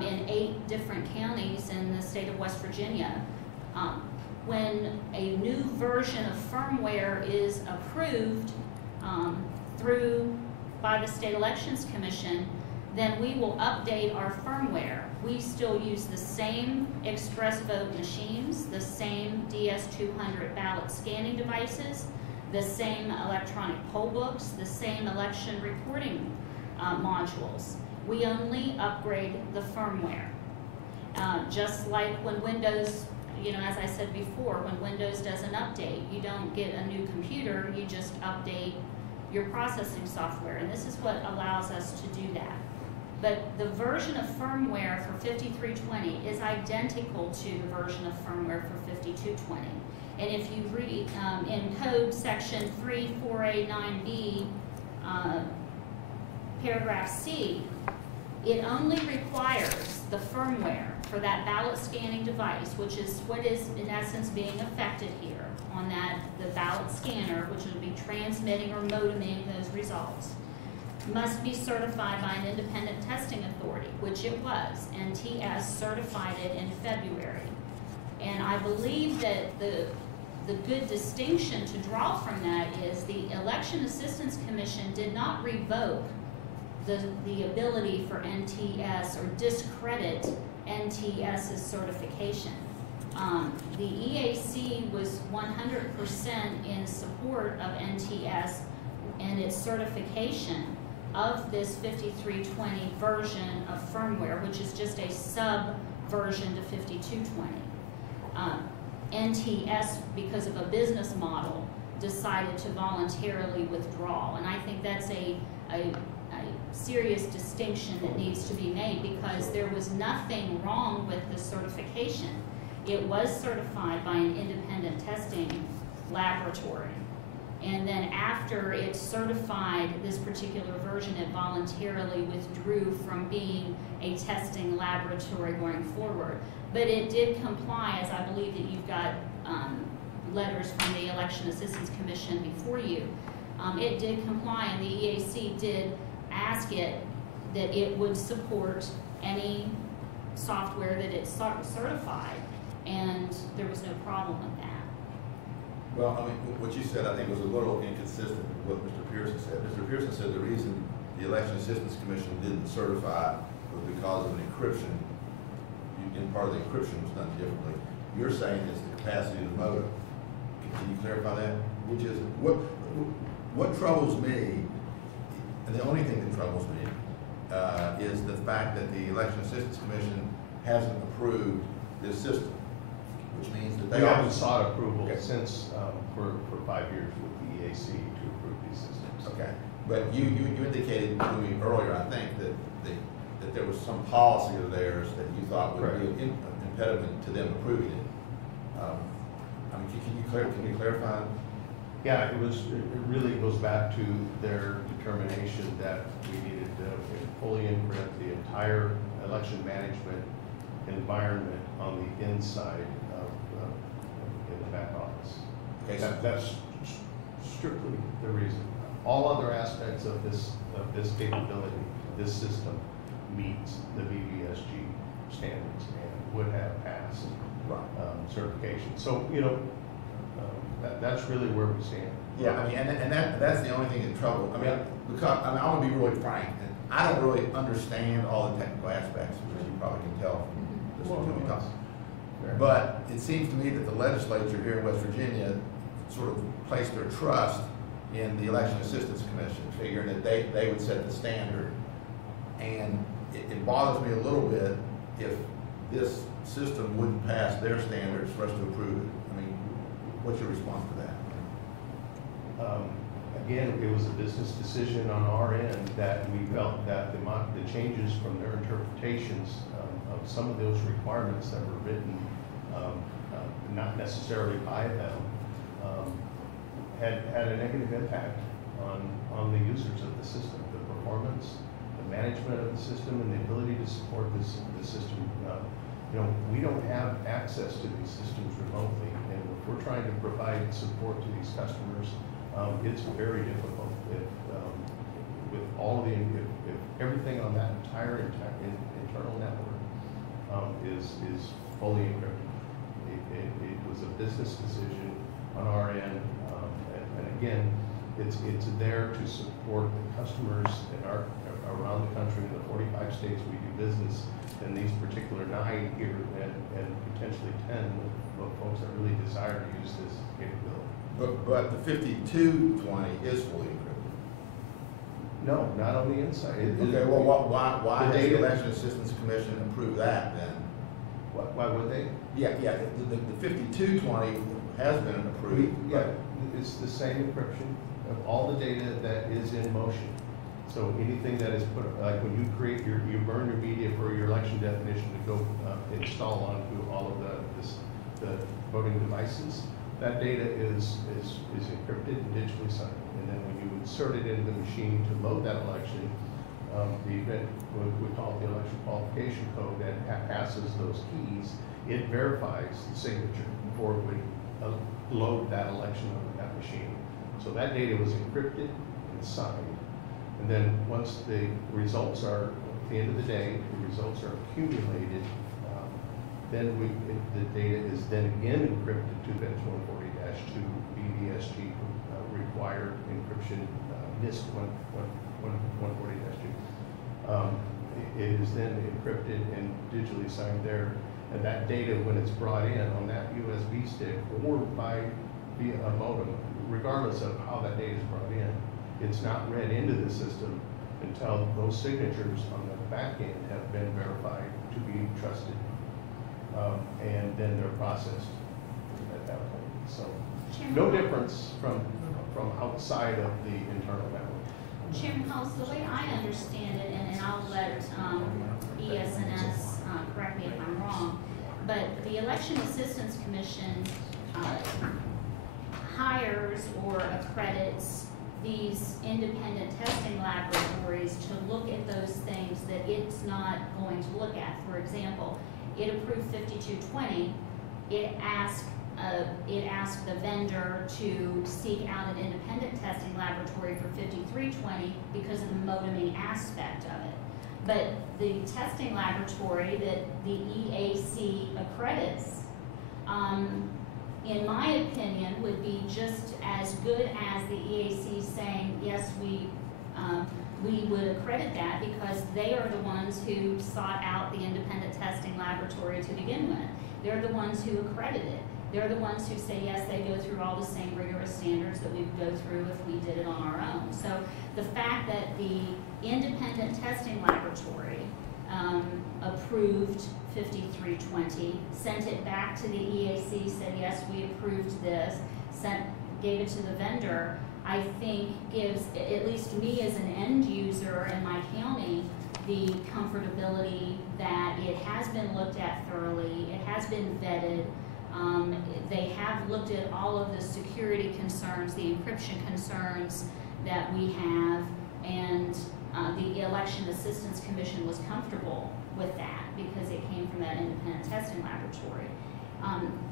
in 8 different counties in the state of West Virginia. When a new version of firmware is approved by the State Elections Commission, then we will update our firmware. We still use the same express vote machines, the same DS200 ballot scanning devices, the same electronic poll books, the same election reporting modules. We only upgrade the firmware. Just like when Windows, as I said before, when Windows does an update, you don't get a new computer, you just update your processing software, and this is what allows us to do that. But the version of firmware for 5320 is identical to the version of firmware for 5220. And if you read in code section 34A9B, paragraph C, it only requires the firmware for that ballot scanning device, which is what is in essence being affected here on the ballot scanner, which will be transmitting or modeming those results, must be certified by an independent testing authority, which it was. NTS certified it in February. And I believe that the good distinction to draw from that is the Election Assistance Commission did not revoke the ability for NTS or discredit NTS's certification. The EAC was 100% in support of NTS and its certification of this 5320 version of firmware, which is just a sub-version to 5220. NTS, because of a business model, decided to voluntarily withdraw, and I think that's a serious distinction that needs to be made, because there was nothing wrong with the certification. It was certified by an independent testing laboratory. And then after it certified this particular version, it voluntarily withdrew from being a testing laboratory going forward. But it did comply, as I believe that you've got letters from the Election Assistance Commission before you. It did comply, and the EAC did ask it that it would support any software that it certified, and there was no problem with that. Well, I mean, what you said, I think, was a little inconsistent with what Mr. Pearson said. Mr. Pearson said the reason the Election Assistance Commission didn't certify was because of an encryption, and part of the encryption was done differently. You're saying it's the capacity of the modem. Can you clarify that? Which is, what troubles me, and the only thing that troubles me, is the fact that the Election Assistance Commission hasn't approved this system, which means that they haven't sought approval since for 5 years with the EAC to approve these systems. Okay, but you indicated to me earlier, I think, that there was some policy of theirs that you thought would be an impediment to them approving it. I mean, can you clarify? Yeah, it really goes back to their determination that we needed to fully encrypt the entire election management environment on the inside of in the back office. Okay, That's strictly the reason. All other aspects of this capability, this system, meets the WVSG standards and would have passed certification. So that's really where we stand. Yeah, I mean, and that's the only thing that troubles. I mean, because I'm gonna be really frank, and I don't really understand all the technical aspects, which you probably can tell from listening to me talk. But it seems to me that the legislature here in West Virginia sort of placed their trust in the Election Assistance Commission, figuring that they would set the standard. And it bothers me a little bit if this system wouldn't pass their standards for us to approve it. I mean, what's your response to that? Again, it was a business decision on our end that we felt that the changes from their interpretations of some of those requirements that were written, not necessarily by them, had a negative impact on the users of the system, the performance, the management of the system, and the ability to support the system. We don't have access to these systems remotely, and if we're trying to provide support to these customers, it's very difficult with all of if everything on that entire internal network is fully encrypted. It was a business decision on our end, and again, it's there to support the customers around the country in the 45 states we do business, and these particular 9 here, and potentially 10 of folks that really desire to use this capability. But the 5220 is fully encrypted. No, not on the inside. Okay, well, why the did the data- Election Assistance Commission approve that then? Why would they? Yeah, the 5220 has been approved. Yeah, it's the same encryption of all the data that is in motion. So anything that is put, like when you create you burn your media for your election definition to go install onto all of the voting devices, that data is encrypted and digitally signed. And then when you insert it into the machine to load that election, the event, we call it the election qualification code, that passes those keys, it verifies the signature before it would load that election on that machine. So that data was encrypted and signed. And then once the results are, at the end of the day, the results are accumulated, then the data is then again encrypted to that 140-2 BVSG required encryption NIST 140-2. It is then encrypted and digitally signed there, and that data, when it's brought in on that USB stick or via a modem, regardless of how that data is brought in, it's not read into the system until those signatures on the back end have been verified to be trusted, and then they're processed at that point. So no difference from outside of the internal network. Chairman Hollis, the way I understand it, and I'll let ES&S correct me if I'm wrong, but the Election Assistance Commission hires or accredits these independent testing laboratories to look at those things that it's not going to look at. For example, it approved 5220. It asked the vendor to seek out an independent testing laboratory for 5320 because of the modeming aspect of it. But the testing laboratory that the EAC accredits, in my opinion, would be just as good as the EAC saying, yes, we would accredit that because they are the ones who sought out the independent testing laboratory to begin with. They're the ones who accredit it. They're the ones who say, yes, they go through all the same rigorous standards that we would go through if we did it on our own. So the fact that the independent testing laboratory approved 5320, sent it back to the EAC, said, yes, we approved this, gave it to the vendor, I think gives, at least me as an end user in my county, the comfortability that it has been looked at thoroughly, it has been vetted, they have looked at all of the security concerns, the encryption concerns that we have, and the Election Assistance Commission was comfortable with that because it came from that independent testing laboratory.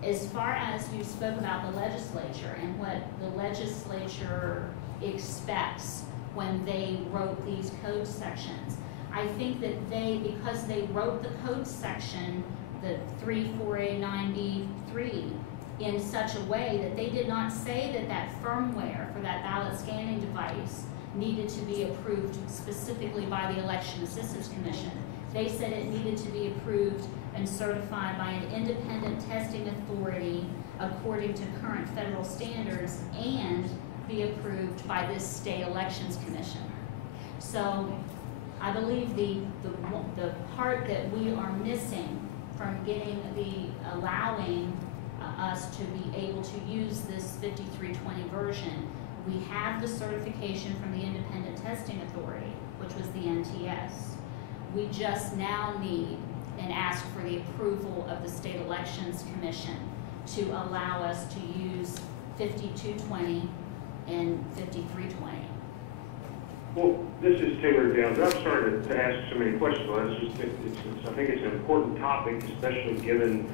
As far as you spoke about the legislature and what the legislature expects when they wrote these code sections, I think that because they wrote the code section, the 34A9B3, in such a way that they did not say that that firmware for that ballot scanning device needed to be approved specifically by the Election Assistance Commission. They said it needed to be approved and certified by an independent testing authority according to current federal standards and be approved by this state elections commission. So I believe the part that we are missing from allowing us to be able to use this 5320 version We have the certification from the Independent Testing Authority, which was the NTS. We just now need and ask for the approval of the State Elections Commission to allow us to use 5220 and 5320. Well, this is Taylor Downs. I'm sorry to ask so many questions, but I think it's an important topic, especially given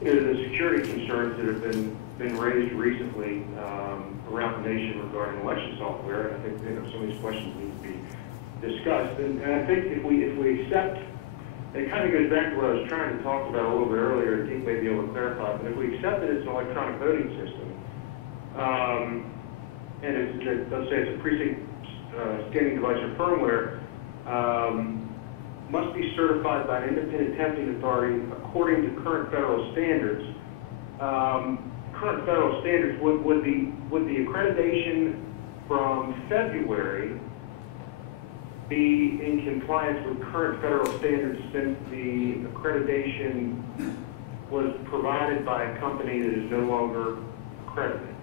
the security concerns that have been raised recently around the nation regarding election software. I think some of these questions need to be discussed. And I think if we accept, it kind of goes back to what I was trying to talk about a little bit earlier, and Deke may be able to clarify, but if we accept that it's an electronic voting system, and let's say it's a precinct scanning device or firmware, must be certified by an independent testing authority according to current federal standards. Current federal standards, would the accreditation from February be in compliance with current federal standards since the accreditation was provided by a company that is no longer accredited?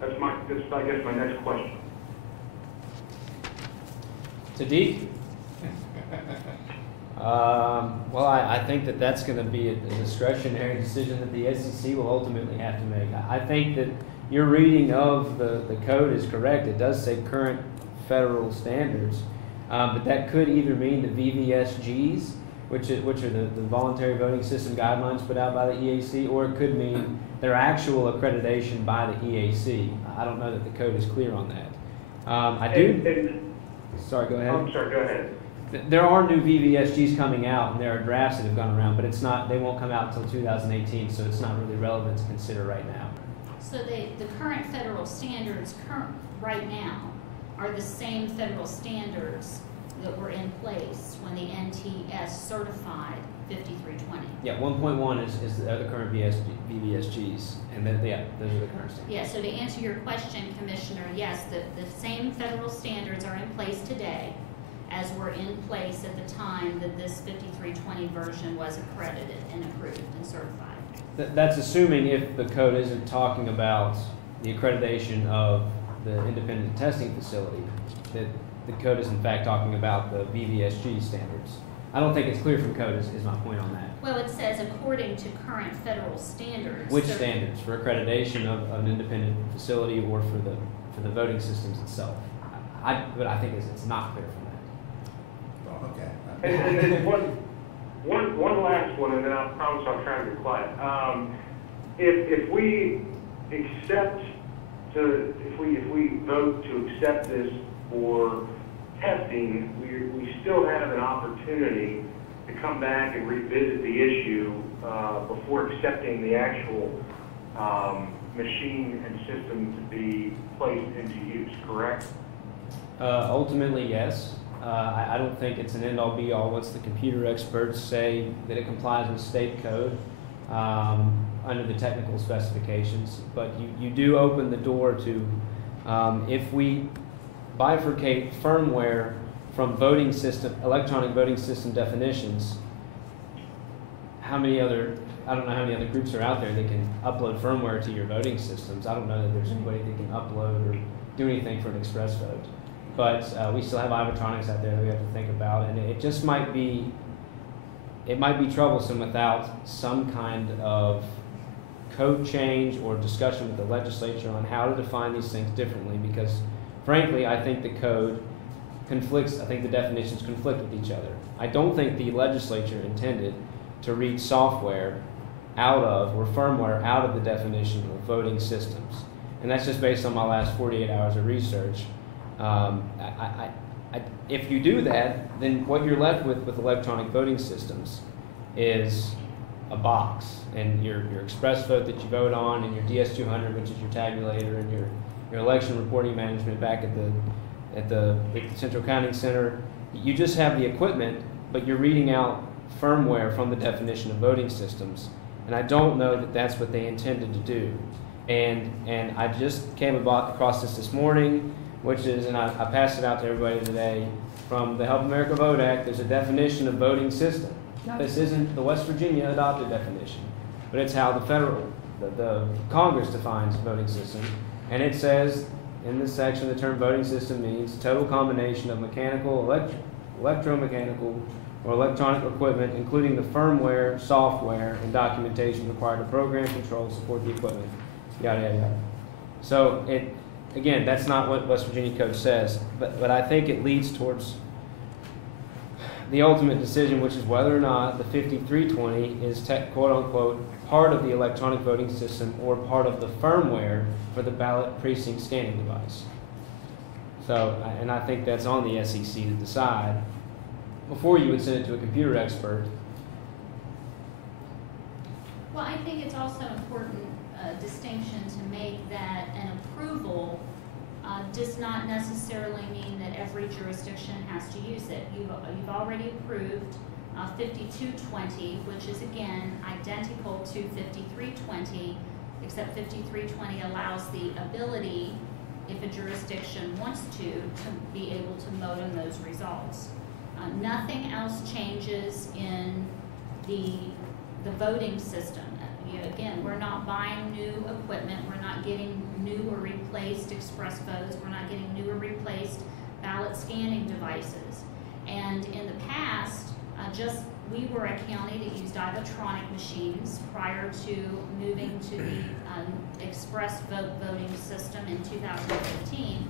That's I guess my next question. To Deke? Well, I think that that's going to be a discretionary decision that the SEC will ultimately have to make. I think that your reading of the code is correct. It does say current federal standards, but that could either mean the VVSGs, which are the voluntary voting system guidelines put out by the EAC, or it could mean their actual accreditation by the EAC. I don't know that the code is clear on that. Sorry, go ahead. I'm sorry, go ahead. There are new VVSGs coming out, and there are drafts that have gone around, but they won't come out until 2018, so it's not really relevant to consider right now. So the current federal standards right now are the same federal standards that were in place when the NTS certified 5320. Yeah, 1.1 is the other current VVSGs, and then, yeah, those are the current standards. Yeah, so to answer your question, Commissioner, yes, the same federal standards are in place today as were in place at the time that this 5320 version was accredited and approved and certified. That's assuming if the code isn't talking about the accreditation of the independent testing facility, that the code is in fact talking about the VVSG standards. I don't think it's clear from code is my point on that. Well, it says according to current federal standards. Which standards? For accreditation of an independent facility or for the voting systems itself? But I think it's not clear from that. Oh, okay. And one last one, and then I promise I'll try to be quiet. If we vote to accept this for testing, we still have an opportunity to come back and revisit the issue before accepting the actual machine and system to be placed into use, correct? Ultimately, yes. I don't think it's an end-all be-all once the computer experts say that it complies with state code under the technical specifications. But you do open the door to, if we bifurcate firmware from electronic voting system definitions, I don't know how many other groups are out there that can upload firmware to your voting systems. I don't know that there's anybody that can upload or do anything for an express vote. But we still have Ivotronics out there that we have to think about, and it just might be troublesome without some kind of code change or discussion with the legislature on how to define these things differently, because frankly, I think the code conflicts, I think the definitions conflict with each other. I don't think the legislature intended to read software out of, or firmware out of the definition of voting systems. And that's just based on my last 48 hours of research. If you do that, then what you're left with electronic voting systems is a box, and your express vote that you vote on, and your DS200, which is your tabulator, and your election reporting management back at the Central Counting Center. You just have the equipment, but you're reading out firmware from the definition of voting systems, and I don't know that that's what they intended to do. And I just came across this morning, which is, and I passed it out to everybody today, from the Help America Vote Act. There's a definition of voting system. Now, this isn't the West Virginia adopted definition, but it's how the Congress defines voting system. And it says in this section, the term voting system means total combination of mechanical, electromechanical, or electronic equipment, including the firmware, software, and documentation required to program, control, support the equipment, yada, yada, yada. So again, that's not what West Virginia Code says, but I think it leads towards the ultimate decision, which is whether or not the 5320 is quote-unquote part of the electronic voting system or part of the firmware for the ballot precinct scanning device. So, and I think that's on the SEC to decide before you would send it to a computer expert. Well, I think it's also important distinction to make that an approval does not necessarily mean that every jurisdiction has to use it. You've already approved 5220, which is again identical to 5320, except 5320 allows the ability, if a jurisdiction wants to be able to modem those results. Nothing else changes in the voting system. Again, we're not buying new equipment. We're not getting new or replaced express votes. We're not getting new or replaced ballot scanning devices. And in the past, we were a county that used electronic machines prior to moving to the express voting system in 2015.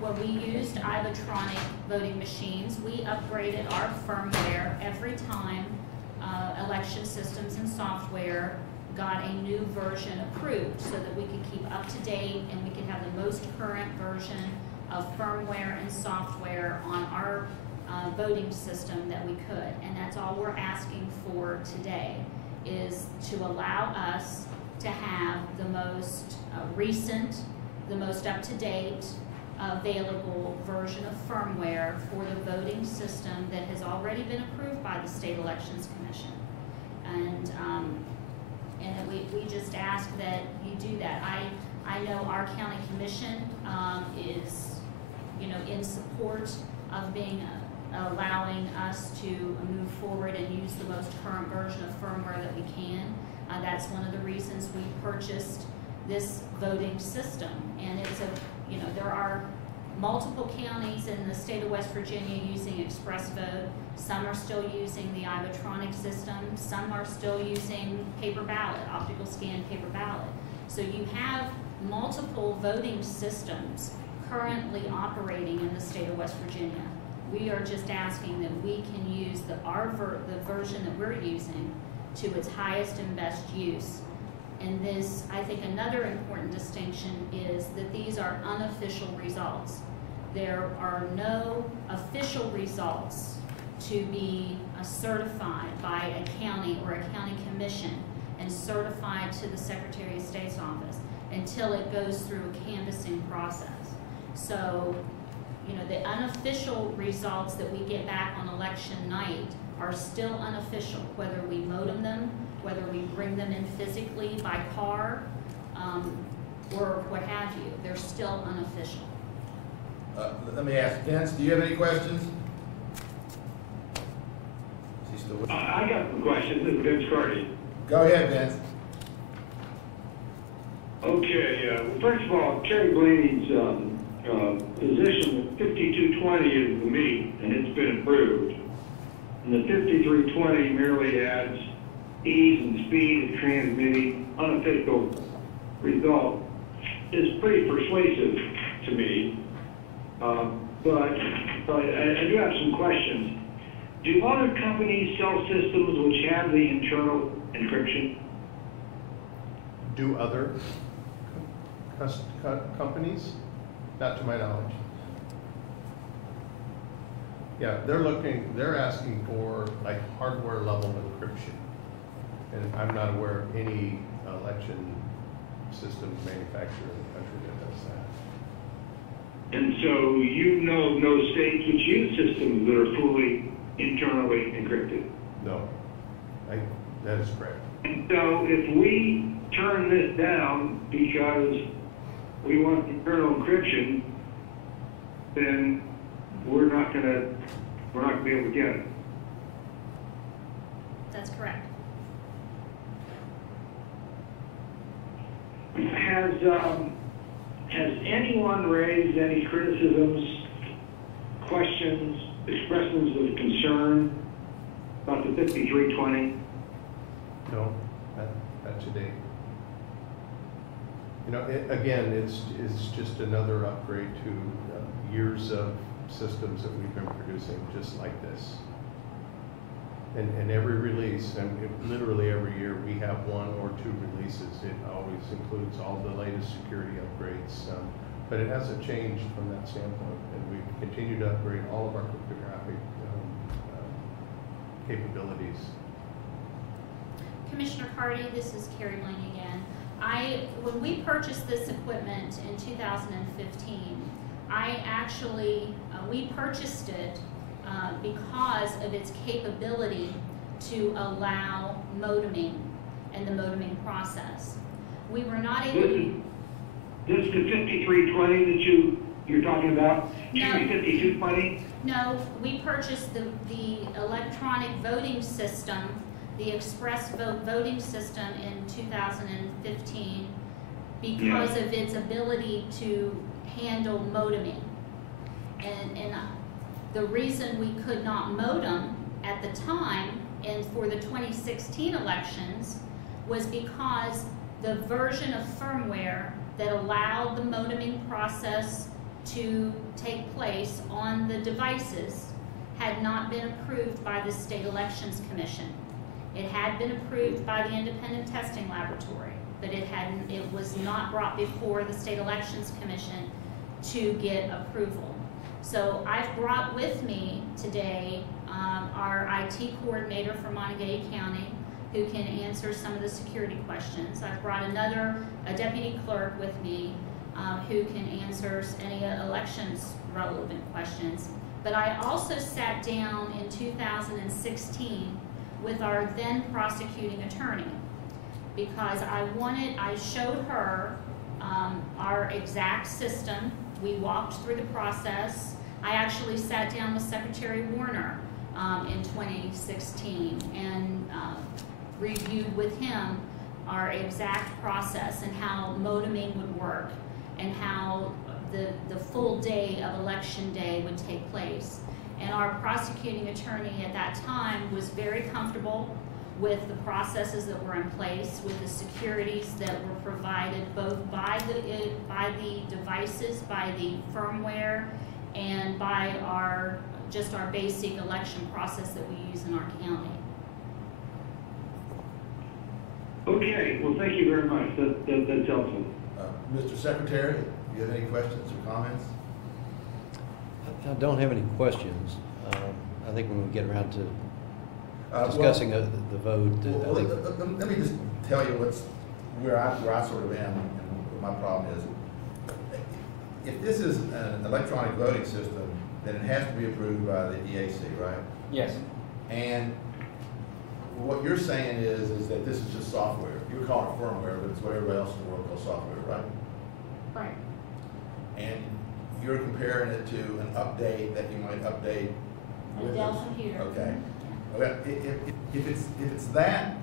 Where we used electronic voting machines, we upgraded our firmware every time election systems and software got a new version approved so that we could keep up to date and we could have the most current version of firmware and software on our voting system that we could. And that's all we're asking for today, is to allow us to have the most recent, the most up-to-date available version of firmware for the voting system that has already been approved by the State Elections Commission. And we just ask that you do that. I know our county commission is, in support of allowing us to move forward and use the most current version of firmware that we can. That's one of the reasons we purchased this voting system. And it's there are multiple counties in the state of West Virginia using Express Vote. Some are still using the electronic system. Some are still using paper ballot, optical scan paper ballot. So you have multiple voting systems currently operating in the state of West Virginia. We are just asking that we can use the version that we're using to its highest and best use. And this, I think another important distinction is that these are unofficial results. There are no official results to be certified by a county or a county commission and certified to the Secretary of State's office until it goes through a canvassing process. So, the unofficial results that we get back on election night are still unofficial, whether we modem them, whether we bring them in physically by car, or what have you. They're still unofficial. Let me ask Vince, do you have any questions? Is he still with us? I got some questions. This is Vince Carty. Go ahead, Vince. Okay, first of all, Terry Blaney's position that 5220 is the meat, and it's been approved. And the 5320 merely adds ease and speed of transmitting unofficial result is pretty persuasive to me. But I do have some questions. Do other companies sell systems which have the internal encryption? Do other companies? Not to my knowledge. Yeah, they're asking for like hardware level encryption. And I'm not aware of any election systems manufacturer in the country that does that. And so you know no states which use systems that are fully internally encrypted? No, that is correct. And so if we turn this down because we want internal encryption, then we're not gonna be able to get it. That's correct. has anyone raised any criticisms, questions, expressions of concern about the 5320? No, not today. You know, again, it's just another upgrade to years of systems that we've been producing just like this. And every release, and literally every year, we have 1 or 2 releases. It always includes all the latest security upgrades, but it hasn't changed from that standpoint. And we continue to upgrade all of our cryptographic capabilities. Commissioner Carty, this is Carrie Blaney again. When we purchased this equipment in 2015, we purchased it because of its capability to allow modeming and the modeming process. We were not able to... This is the 5320 that you're talking about? No. 5220? No, we purchased the electronic voting system, the express voting system in 2015 because of its ability to handle modeming. And the reason we could not modem at the time and for the 2016 elections was because the version of firmware that allowed the modeming process to take place on the devices had not been approved by the State Elections Commission. It had been approved by the Independent Testing Laboratory, but it was not brought before the State Elections Commission to get approval. So I've brought with me today our IT coordinator for Montague County who can answer some of the security questions. I've brought a deputy clerk with me who can answer any elections relevant questions. But I also sat down in 2016 with our then prosecuting attorney because I showed her our exact system. We walked through the process. I actually sat down with Secretary Warner in 2016 and reviewed with him our exact process and how modeming would work and how the full day of election day would take place. And our prosecuting attorney at that time was very comfortable with the processes that were in place, with the securities that were provided both by the devices, by the firmware, and by our basic election process that we use in our county. Okay, well, thank you very much. That's helpful. Mr. Secretary, do you have any questions or comments? I don't have any questions. I think when we get around to discussing the vote, I think let me just tell you where I sort of am and what my problem is. If this is an electronic voting system, then it has to be approved by the EAC, right? Yes. And what you're saying is that this is just software. You're calling it firmware, but it's what everybody else in the world calls software, right? Right. And you're comparing it to an update that you might update A Dell computer. Okay. Well, if it's that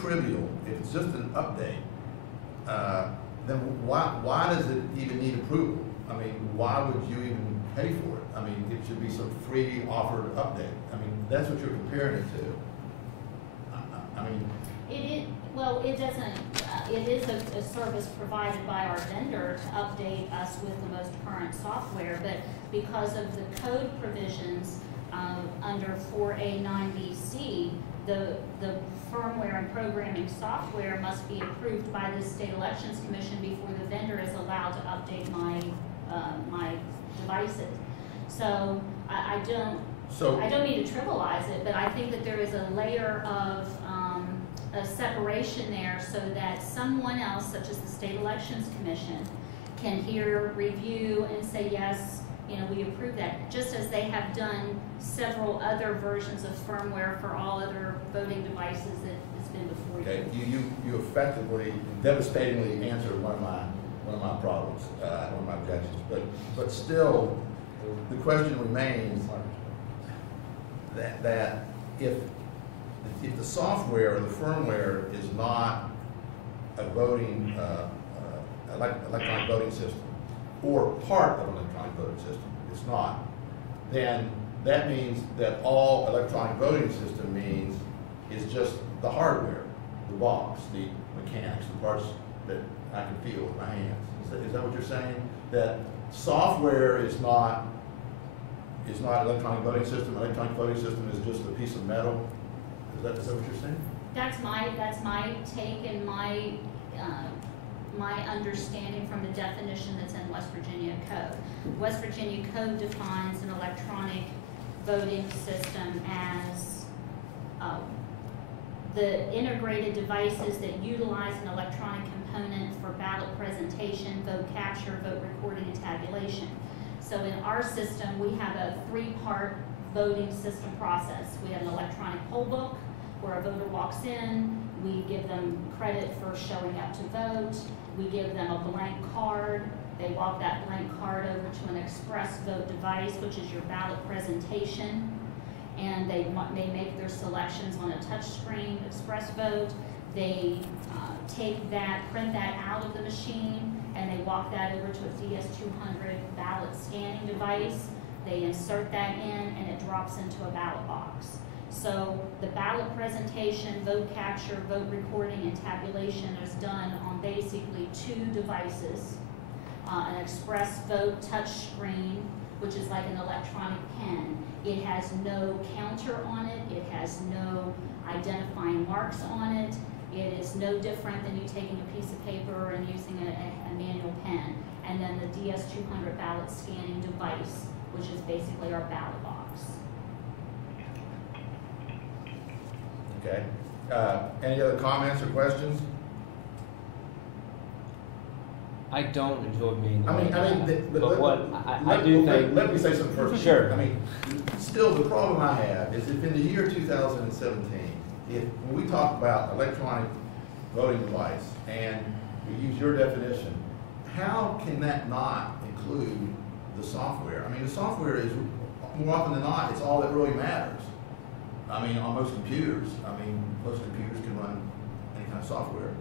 trivial, if it's just an update, then why does it even need approval? I mean, why would you even pay for it? I mean, it should be some free offered update. I mean, that's what you're comparing it to. I mean, It doesn't. It is a service provided by our vendor to update us with the most current software, but because of the code provisions under 4A9BC, the firmware and programming software must be approved by the State Elections Commission before the vendor is allowed to update my devices. So I don't mean to trivialize it, but I think that there is a layer of a separation there so that someone else, such as the State Elections Commission, can hear, review, and say, yes, we approve that, just as they have done several other versions of firmware for all other voting devices that has been before you. okay, you effectively, devastatingly answered one of my problems, one of my objections. But still, the question remains that if the software or the firmware is not a voting electronic voting system, or part of an electronic voting system, it's not, then that means that all electronic voting system means is just the hardware, the box, the mechanics, the parts that I can feel with my hands. Is that what you're saying? That software is not electronic voting system. Electronic voting system is just a piece of metal. Is that what you're saying? That's my take and my understanding from the definition that's in West Virginia Code. West Virginia Code defines an electronic voting system as the integrated devices that utilize an electronic component for ballot presentation, vote capture, vote recording, and tabulation. So in our system, we have a three-part voting system process. We have an electronic poll book where a voter walks in, we give them credit for showing up to vote, we give them a blank card, they walk that blank card over to an express vote device, which is your ballot presentation, and they make their selections on a touch screen express vote. They take that, print that out of the machine, and they walk that over to a DS200 ballot scanning device. They insert that in, and it drops into a ballot box. So the ballot presentation, vote capture, vote recording, and tabulation is done on basically two devices. An express vote touch screen, which is like an electronic pen. It has no counter on it. It has no identifying marks on it. It is no different than you taking a piece of paper and using a manual pen. And then the DS200 ballot scanning device, which is basically our ballot box. Okay. Any other comments or questions? I don't enjoy being. Let me say something first. Sure. I mean, still the problem I have is if in the year 2017, when we talk about electronic voting device and we use your definition, how can that not include the software? I mean, the software is, more often than not, it's all that really matters. I mean, on most computers. I mean, most computers can run any kind of software.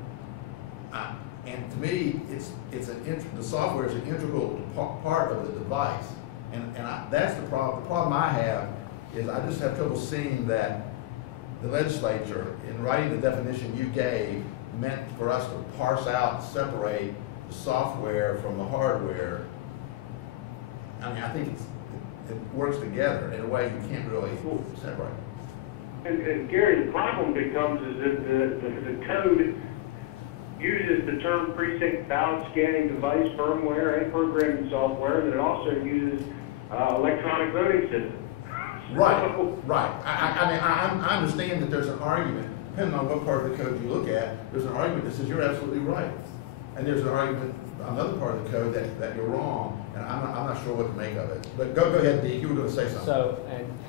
And to me, the software is an integral part of the device. And that's the problem. The problem I have is I just have trouble seeing that the legislature, in writing the definition you gave, meant for us to parse out and separate the software from the hardware. I mean, I think it works together in a way you can't really separate. And Gary, the problem becomes is that the code uses the term precinct ballot scanning device, firmware, and programming software, and it also uses electronic voting system. Right, right. I understand that there's an argument, depending on what part of the code you look at, there's an argument that says you're absolutely right. And there's an argument, another part of the code that you're wrong, and I'm not sure what to make of it. But go ahead, Dee, you were going to say something. So,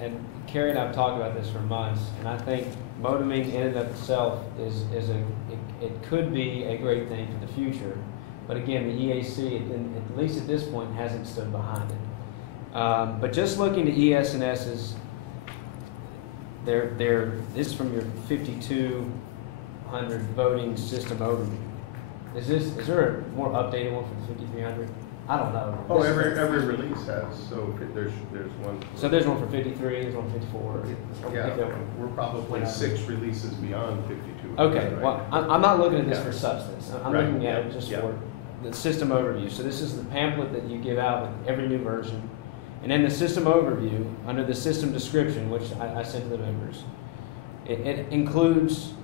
and Carrie and I have talked about this for months, and I think modeming in and of itself it could be a great thing for the future. But again, the EAC, at least at this point, hasn't stood behind it. But just looking to ES&S's, this is from your 5200 voting system overview. Is there a more updated one for the 5300? I don't know. Oh, every release has. So there's one. So there's one for 53. There's one for 54. Yeah, we're probably 6 releases beyond 52. Okay. Right? Well, I'm not looking at this Yeah. for substance. I'm Right. looking at it just for the system overview. So this is the pamphlet that you give out with every new version. And in the system overview, under the system description, which I sent to the members, it includes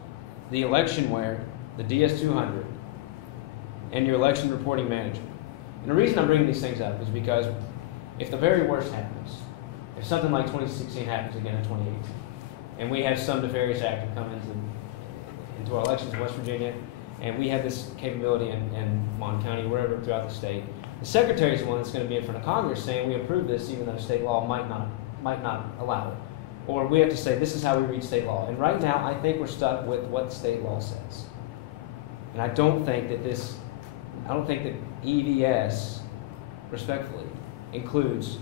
the electionware, the DS200, and your election reporting management. And the reason I'm bringing these things up is because if the very worst happens, if something like 2016 happens again in 2018, and we have some nefarious actor come into our elections in West Virginia, and we have this capability in Mon County, wherever throughout the state, the secretary is the one that's going to be in front of Congress saying we approve this, even though state law might not allow it, or we have to say this is how we read state law. And right now, I think we're stuck with what state law says, and I don't think that EVS, respectfully, includes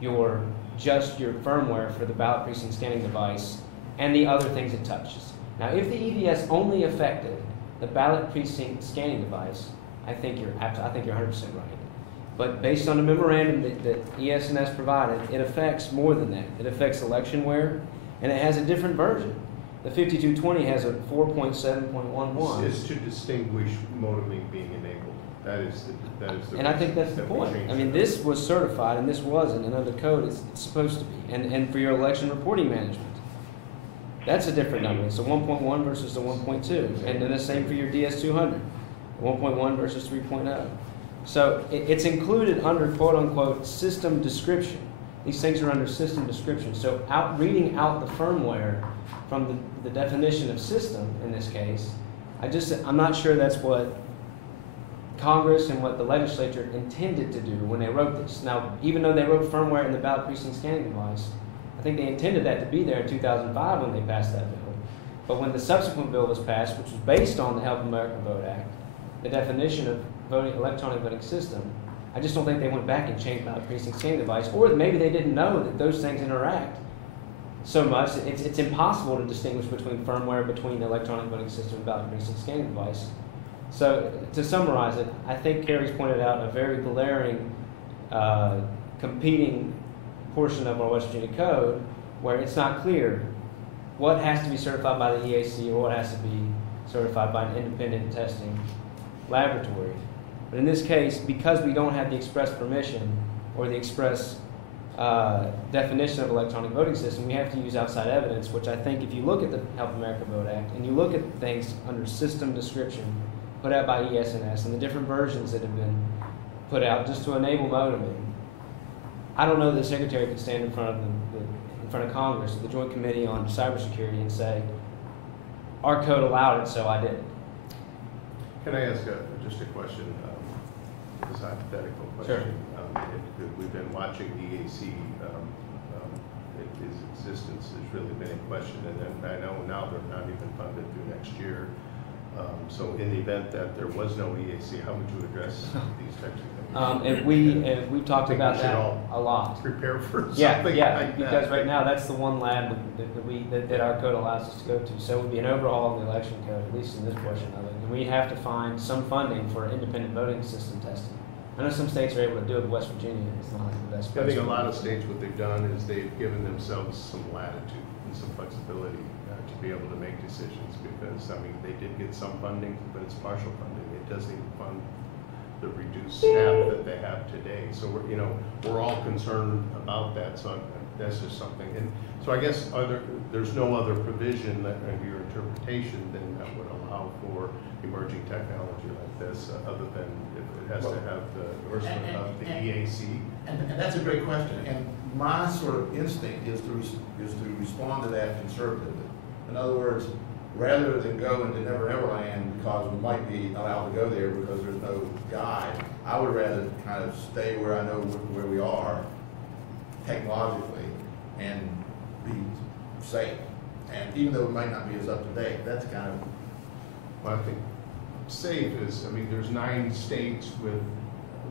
your firmware for the ballot precinct scanning device and the other things it touches. Now, if the EVS only affected the ballot precinct scanning device, I think you're 100% right. But based on the memorandum that ES&S provided, it affects more than that. It affects electionware, and it has a different version. The 5220 has a 4.7.11. It's to distinguish modem being enabled. That is the. And I think that's the point. I mean, this was certified and this wasn't, and under code it's supposed to be. And for your election reporting management, that's a different number. It's a 1.1 versus the 1.2. And then the same for your DS200, 1.1 versus 3.0. So it's included under quote unquote system description. These things are under system description. So reading out the firmware from the definition of system in this case, I'm not sure that's what Congress and what the legislature intended to do when they wrote this. Now, even though they wrote firmware in the ballot precinct scanning device, I think they intended that to be there in 2005 when they passed that bill. But when the subsequent bill was passed, which was based on the Help America Vote Act, the definition of electronic voting system, I just don't think they went back and changed ballot precinct scanning device, or maybe they didn't know that those things interact so much. It's impossible to distinguish between firmware, between the electronic voting system and ballot precinct scanning device. So to summarize it, I think Carrie's pointed out a very glaring competing portion of our West Virginia Code where it's not clear what has to be certified by the EAC or what has to be certified by an independent testing laboratory. But in this case, because we don't have the express permission or the express definition of electronic voting system, we have to use outside evidence, which I think if you look at the Help America Vote Act and you look at things under system description put out by ES&S and the different versions that have been put out just to enable modeming, I don't know that the Secretary could stand in front of Congress, the Joint Committee on Cybersecurity, and say, our code allowed it, so I did it. Can I ask just a question, this hypothetical question? Sure. We've been watching the EAC, its existence has really been in question, and then I know now they're not even funded through next year. So in the event that there was no EAC, how would you address these types of things? And we've talked about that a lot. Prepare for something like because right now that's the one lab that our code allows us to go to. So it would be an overhaul of the election code, at least in this portion of it. And we have to find some funding for independent voting system testing. I know some states are able to do it, but West Virginia is not the best. I think a lot of states, what they've done is they've given themselves some latitude and some flexibility to be able to make decisions, because, I mean, they did get some funding, but it's partial funding. It doesn't even fund the reduced staff that they have today. So we're all concerned about that. So that's just something. And so I guess there's no other provision that in your interpretation then that would allow for emerging technology like this, other than if it has to have the endorsement of the EAC. And that's a great question. And my sort of instinct is to respond to that conservatively. In other words, rather than go into Never Ever Land because we might be allowed to go there because there's no guide, I would rather kind of stay where I know where we are technologically and be safe. And even though it might not be as up to date, that's kind of. Well, I think safe is, I mean, there's 9 states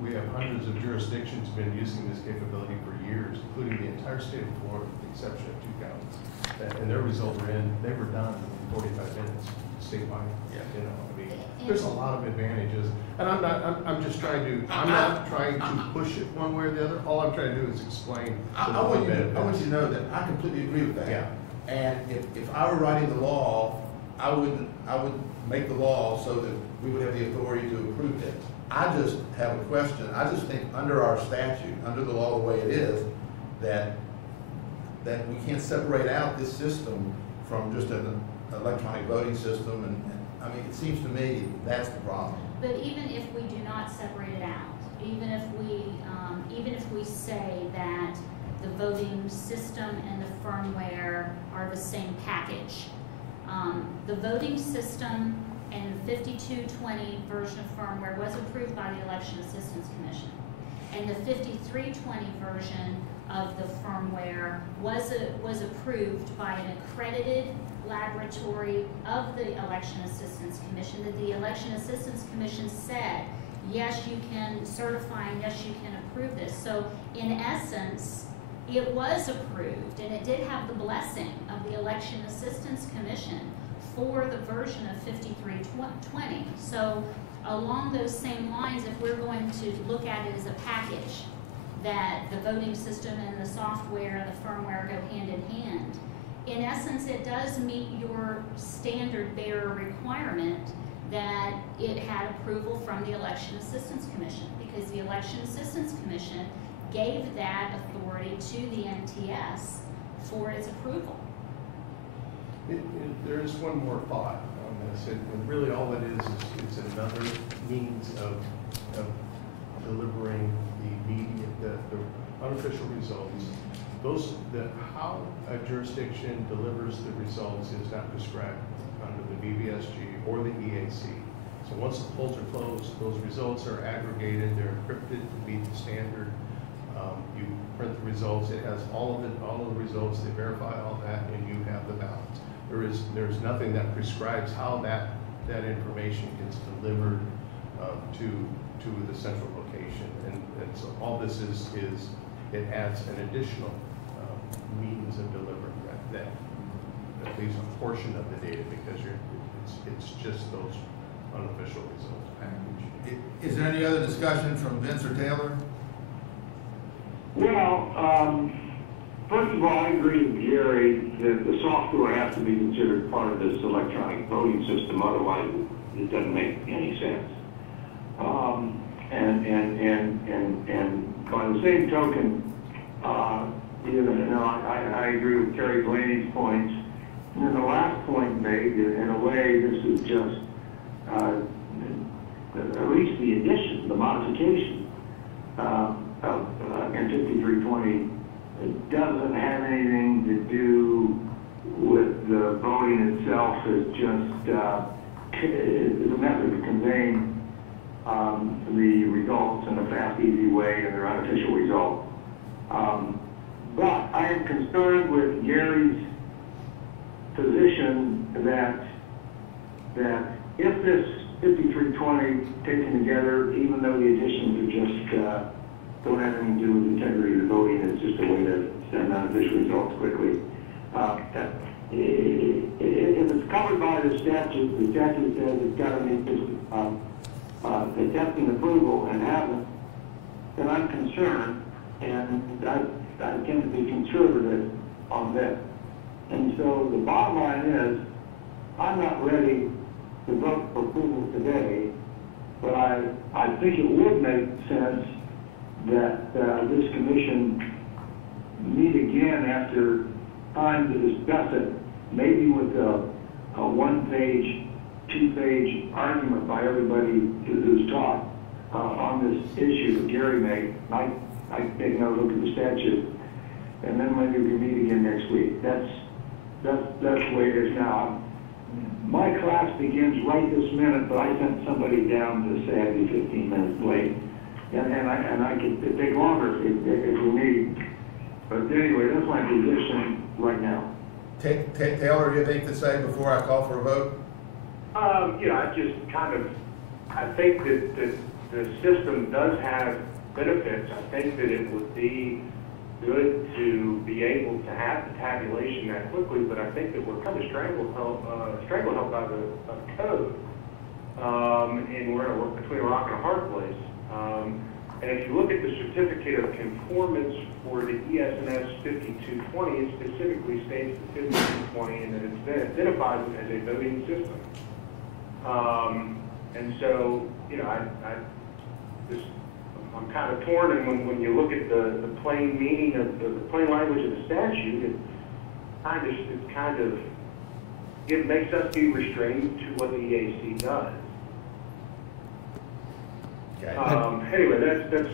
we have hundreds of jurisdictions been using this capability for years, including the entire state of Florida, with the exception of 2 counties. And their results were they were done in 45 minutes statewide. Yeah. I mean, there's a lot of advantages. And I'm not trying to push it one way or the other. All I'm trying to do is explain. I want you to know that I completely agree with that. Yeah. And if I were writing the law, I would make the law so that we would have the authority to approve it. I just have a question. I just think under our statute, under the law the way it is, that we can't separate out this system from just an electronic voting system. And I mean, it seems to me that's the problem. But even if we do not separate it out, even if we say that the voting system and the firmware are the same package, the voting system and 5220 version of firmware was approved by the Election Assistance Commission, and the 5320 version of the firmware was approved by an accredited laboratory of the Election Assistance Commission, that the Election Assistance Commission said, yes, you can certify and yes, you can approve this. So in essence, it was approved and it did have the blessing of the Election Assistance Commission for the version of 5320. So along those same lines, if we're going to look at it as a package, that the voting system and the software, the firmware go hand in hand, in essence, it does meet your standard bearer requirement that it had approval from the Election Assistance Commission, because the Election Assistance Commission gave that authority to the MTS for its approval. There is one more thought on this, and really all it is it's another means of delivering the unofficial results. How a jurisdiction delivers the results is not prescribed under the WVSG or the EAC. So once the polls are closed, those results are aggregated, they're encrypted to meet the standard. You print the results, it has all of the results, they verify all that, and you have the ballots. There's nothing that prescribes how that information gets delivered to the central location. And so all this is it adds an additional means of delivering that at least a portion of the data, because it's just those unofficial results package. Is there any other discussion from Vince or Taylor? Well, first of all, I agree with Gary that the software has to be considered part of this electronic voting system, otherwise it doesn't make any sense. And by the same token, I agree with Terry Blaney's points. And then the last point made, in a way, this is just at least the addition, the modification of in 5320. It doesn't have anything to do with the voting itself. It's just the method of conveying the results in a fast, easy way, and their unofficial results. But I am concerned with Gary's position that if this 5320 taken together, even though the additions are just don't have anything to do with integrity of the voting, it's just a way to send unofficial results quickly. If it's covered by the statute says it's got to meet the testing approval and hasn't, then I'm concerned, and I tend to be conservative on this. And so the bottom line is, I'm not ready to vote for approval today, but I think it would make sense that this commission meet again after time to discuss it, maybe with a one-page, two-page argument by everybody who's talked on this issue that Gary made. I take another look at the statute, and then maybe we meet again next week. That's the way it is now. My class begins right this minute, but I sent somebody down to say I'd be 15 minutes late, and I could take longer if we need. But anyway, that's my position right now. Taylor, do you have anything to say before I call for a vote? I think that the system does have benefits. I think that it would be good to be able to have the tabulation that quickly, but I think that we're kind of strangled by the code, and we're between a rock and a hard place. And if you look at the certificate of conformance for the ES&S 5220, it specifically states the 5220 and that it identifies it as a voting system. And so, I'm kind of torn, and when you look at the plain meaning of the plain language of the statute, it makes us be restrained to what the EAC does. Okay. Anyway, that's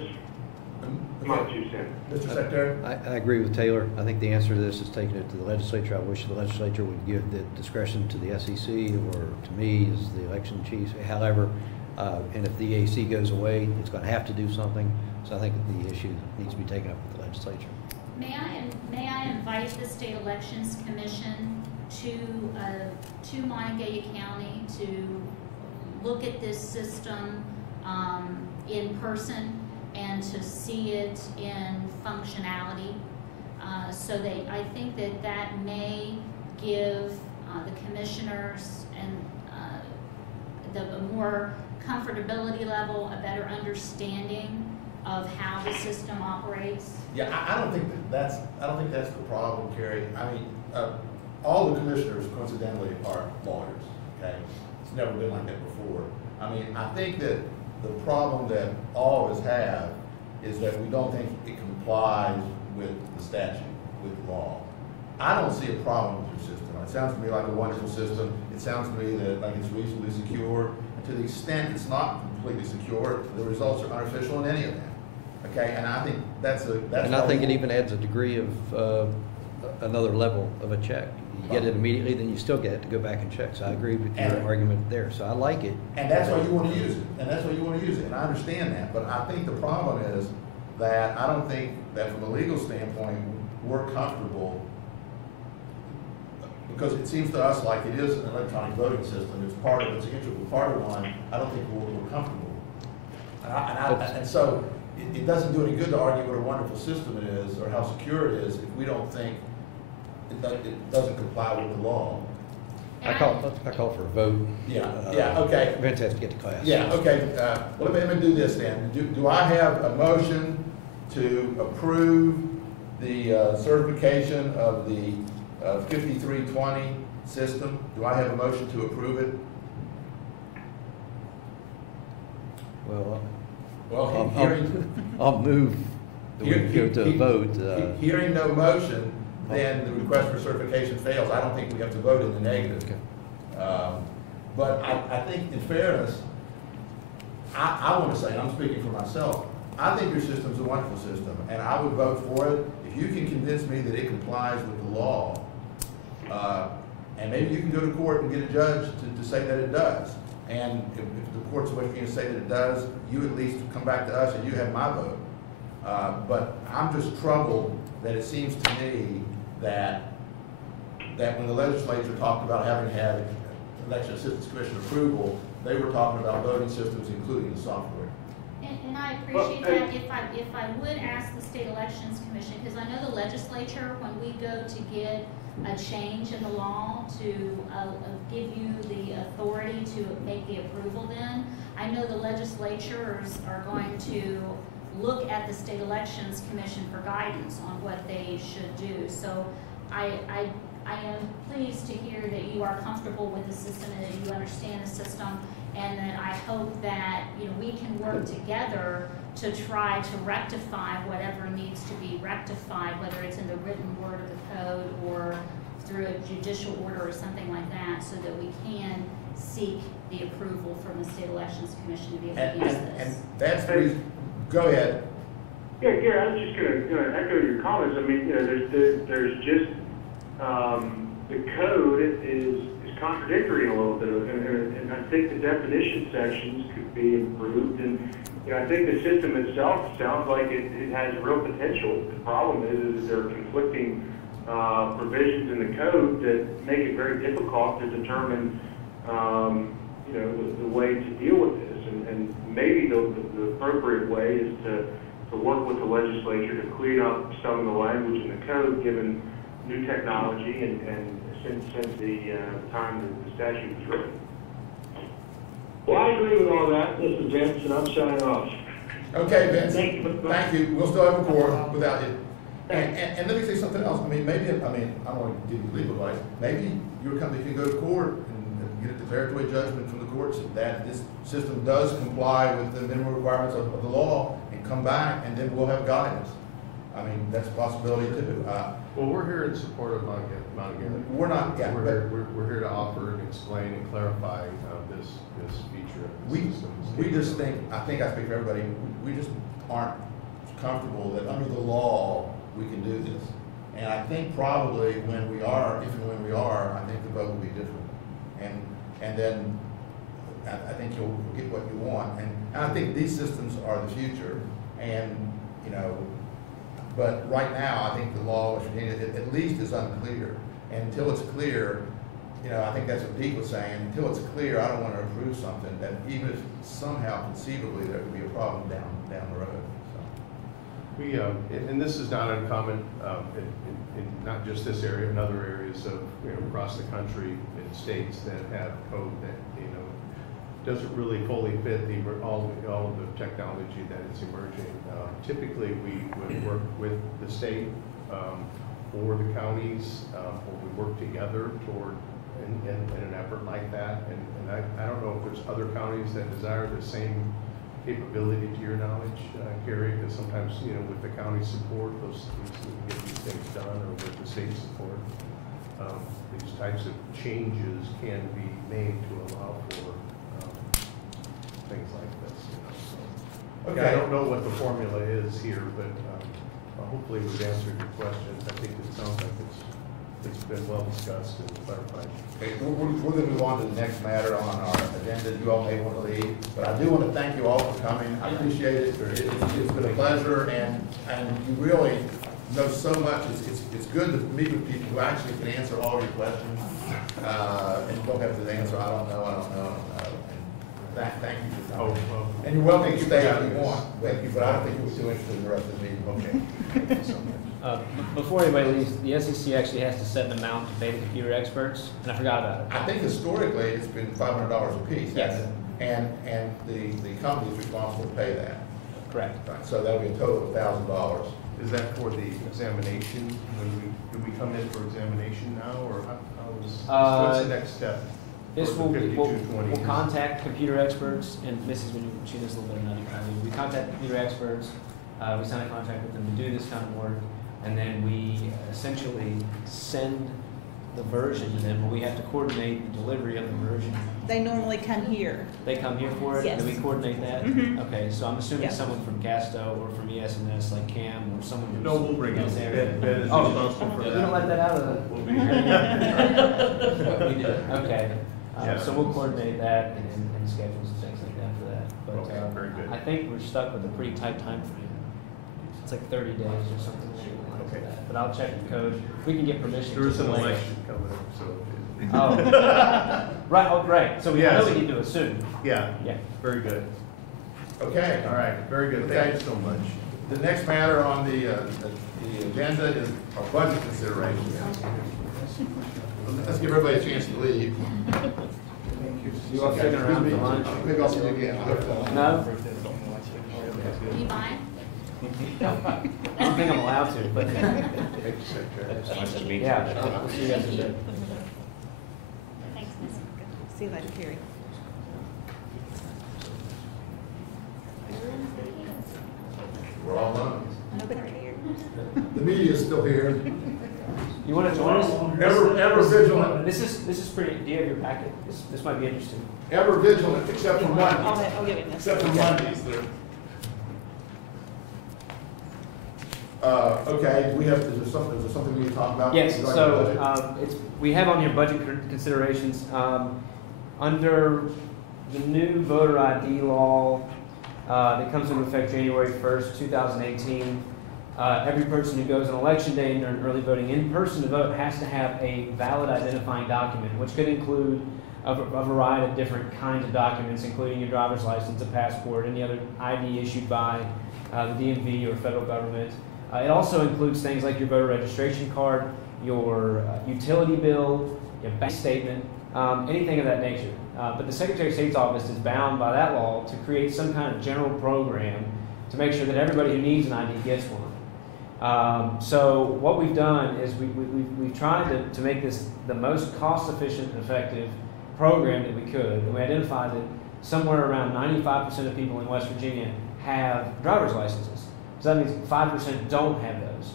my 2 cents. Mr. Secretary? I agree with Taylor. I think the answer to this is taking it to the legislature. I wish the legislature would give the discretion to the SEC or to me as the election chief. However, and if the EAC goes away, it's going to have to do something. So I think the issue needs to be taken up with the legislature. May I invite the State Elections Commission to Monongalia County to look at this system in person and to see it in functionality. So I think that may give the commissioners and a more comfortability level, a better understanding of how the system operates? Yeah, I don't think that's the problem, Carrie. I mean, all the commissioners coincidentally are lawyers, okay? It's never been like that before. I mean, I think that the problem that all of us have is that we don't think it complies with the statute, with the law. I don't see a problem with your system. It sounds to me like a wonderful system. It sounds to me that like it's reasonably secure. And to the extent it's not completely secure, the results are unofficial in any event. Okay, and I think that's And I think it even adds a degree of another level of a check. You get it immediately, then you still get it to go back and check. So I agree with your argument there. So I like it. And that's why you want to use it. And that's why you want to use it. And I understand that. But I think the problem is that I don't think that from a legal standpoint, we're comfortable, because it seems to us like it is an electronic voting system. It's an integral part of one. I don't think we're comfortable. And so it doesn't do any good to argue what a wonderful system it is or how secure it is if we don't think it doesn't comply with the law. I call for a vote. Yeah, okay. Vince has to get to class. Yeah, okay. Well, let me do this then. Do I have a motion to approve the certification of the 5320 system? Do I have a motion to approve it? Well, hearing, I'll move that we go to a vote. Hearing no motion, then the request for certification fails. I don't think we have to vote in the negative. Okay. But I think in fairness, I want to say, and I'm speaking for myself, I think your system's a wonderful system, and I would vote for it if you can convince me that it complies with the law. And maybe you can go to court and get a judge to say that it does. And if the court's waiting for you to say that it does, you at least come back to us and you have my vote. But I'm just troubled that it seems to me that when the legislature talked about having to have election assistance commission approval, they were talking about voting systems, including the software. And I appreciate that. If I would ask the State Elections Commission, because I know the legislature, when we go to get a change in the law to give you the authority to make the approval, then I know the legislatures are going to look at the State Elections Commission for guidance on what they should do. So I am pleased to hear that you are comfortable with the system and that you understand the system, and that I hope that we can work together to try to rectify whatever needs to be rectified, whether it's in the written word of the code or through a judicial order or something like that, so that we can seek the approval from the State Elections Commission to be able to use this. And that's the reason. Go ahead. Yeah, Gary, I was just going to echo your comments. I mean, there's just the code is contradictory in a little bit, and I think the definition sections could be improved. And I think the system itself sounds like it has real potential. The problem is there are conflicting provisions in the code that make it very difficult to determine, the way to deal with this. And maybe the appropriate way is to work with the legislature to clean up some of the language in the code, given new technology and since the time that the statute was written. Well, I agree with all that. This is Vince, and I'm signing off. Okay, Vince. Thank you. Thank you. We'll still have a quorum without you. And let me say something else. I don't want to give you legal advice. Maybe your company can go to court and get a declaratory judgment from the courts that this system does comply with the minimum requirements of the law, and come back, and then we'll have guidance. I mean, that's a possibility too. Well, we're here in support of Mount Garrett. We're not. Yeah, we're here to offer and explain and clarify this feature of the system. We just think, I think I speak for everybody, we just aren't comfortable that under the law we can do this. And I think probably when we are, if and when we are, I think the vote will be different. And then I think you'll get what you want. And I think these systems are the future. And but right now I think the law of Virginia at least is unclear. And until it's clear, I think that's what Deke was saying. Until it's clear, I don't want to approve something that even if somehow conceivably there could be a problem down the road. So. We and this is not uncommon in not just this area, in other areas of across the country in states that have code that doesn't really fully fit all of the technology that is emerging. Typically, we would work with the state or the counties, or we work together toward in an effort like that. And I don't know if there's other counties that desire the same capability to your knowledge, Carrie, because sometimes, with the county support, we can get these things done, or with the state support, these types of changes can be made to allow for things like this. So, Okay. I don't know what the formula is here, but hopefully we've answered your questions. I think it sounds like it's been well discussed and clarified. Okay, we're going to move on to the next matter on our agenda. You all may want to leave, but I do want to thank you all for coming. I appreciate it. It's been a pleasure, and you really know so much. It's good to meet with people who actually can answer all your questions, and you don't have to answer, I don't know. And thank you for coming. And you're welcome to stay if you want. Thank you, but I don't think you were too interested in the rest of the meeting. Okay. Thank you so much. Before anybody leaves, the SEC actually has to set an amount to pay the computer experts, and I forgot about it. I think historically, it's been $500 a piece. Yes. And the company is responsible to pay that. Correct. Right, so that'll be a total of $1,000. Is that for the examination? Do we come in for examination now, or what's the next step? This for will the we'll 5220? contact computer experts, and Mrs. She knows a little bit of nothing. We contact computer experts. We sign a contract with them to do this kind of work, and then we essentially send the version to them, but we have to coordinate the delivery of the version. They normally come here. They come here for it, and then we Yes. coordinate that? Mhm. Okay, so I'm assuming Yeah. someone from Casto or from ES&S, like Cam, or someone who's... No, we'll bring it. in this area. Ben is Oh, responsible for we that. don't let that out of the... We'll be here. We did. Okay, Yeah. so we'll coordinate that and schedules and things like that for that. But Okay, very good. I think we're stuck with a pretty tight time frame. It's like 30 days or something like Okay. that. But I'll check the code. We can get permission. There is to an delay it. election coming up, so. Oh, right. Oh, right. So we Yes. know we need to assume. Yeah, Yeah. very good. Okay. All right, very good. Thank you so much. The next matter on the agenda is our budget consideration. Let's give everybody a chance to leave. You all sticking around for lunch? Maybe I'll see you again. No? You buying? I don't think I'm allowed to, but Thank you, Secretary. yeah. I'll see you guys in a bit. Thanks, Miss. See you later, Carrie. We're all done. Nobody here. The media is still here. You want to join us? Ever vigilant. This is pretty. Do you have your packet? This might be interesting. Ever vigilant, except for Mondays. I'll give him this. Except for Mondays. Okay, is there something we need to talk about? Yes. regarding So budget? we have on your budget considerations under the new voter ID law that comes into effect January 1st, 2018. Every person who goes on election day and during early voting in person to vote has to have a valid identifying document, which could include a variety of different kinds of documents, including your driver's license, a passport, any other ID issued by the DMV or federal government. It also includes things like your voter registration card, your utility bill, your bank statement, anything of that nature. But the Secretary of State's office is bound by that law to create some kind of general program to make sure that everybody who needs an ID gets one. So what we've done is we've tried to make this the most cost-efficient and effective program that we could. And we identified that somewhere around 95% of people in West Virginia have driver's licenses. So that means 5% don't have those.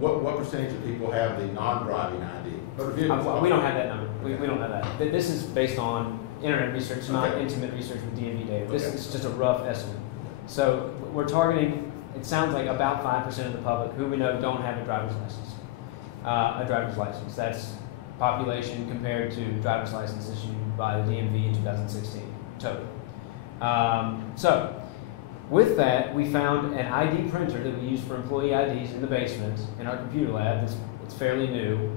What percentage of people have the non-driving ID? We don't have that number. We don't have that. This is based on internet research, not Okay. intimate research with DMV data. This Okay. is just a rough estimate. So we're targeting, it sounds like about 5% of the public who we know don't have a driver's license. That's population compared to driver's license issued by the DMV in 2016 total. So with that, we found an ID printer that we use for employee IDs in the basement in our computer lab. It's fairly new.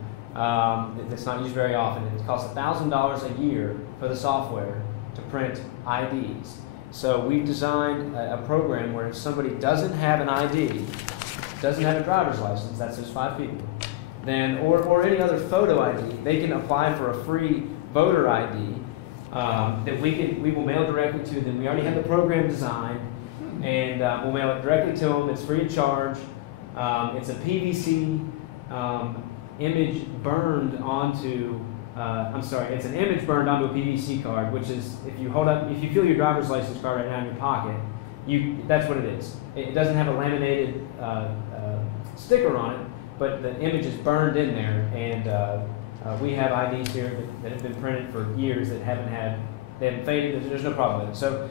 It's not used very often. It costs $1,000 a year for the software to print IDs. So we've designed a program where if somebody doesn't have an ID, doesn't have a driver's license, that's those 5 people, then or any other photo ID, they can apply for a free voter ID that we will mail directly to them. We already have the program designed, and we'll mail it directly to them. It's free of charge. It's a PVC image burned onto. It's an image burned onto a PVC card, which is if you feel your driver's license card right now in your pocket, that's what it is. It doesn't have a laminated sticker on it, but the image is burned in there, and we have IDs here that have been printed for years that they haven't faded. There's no problem with it. So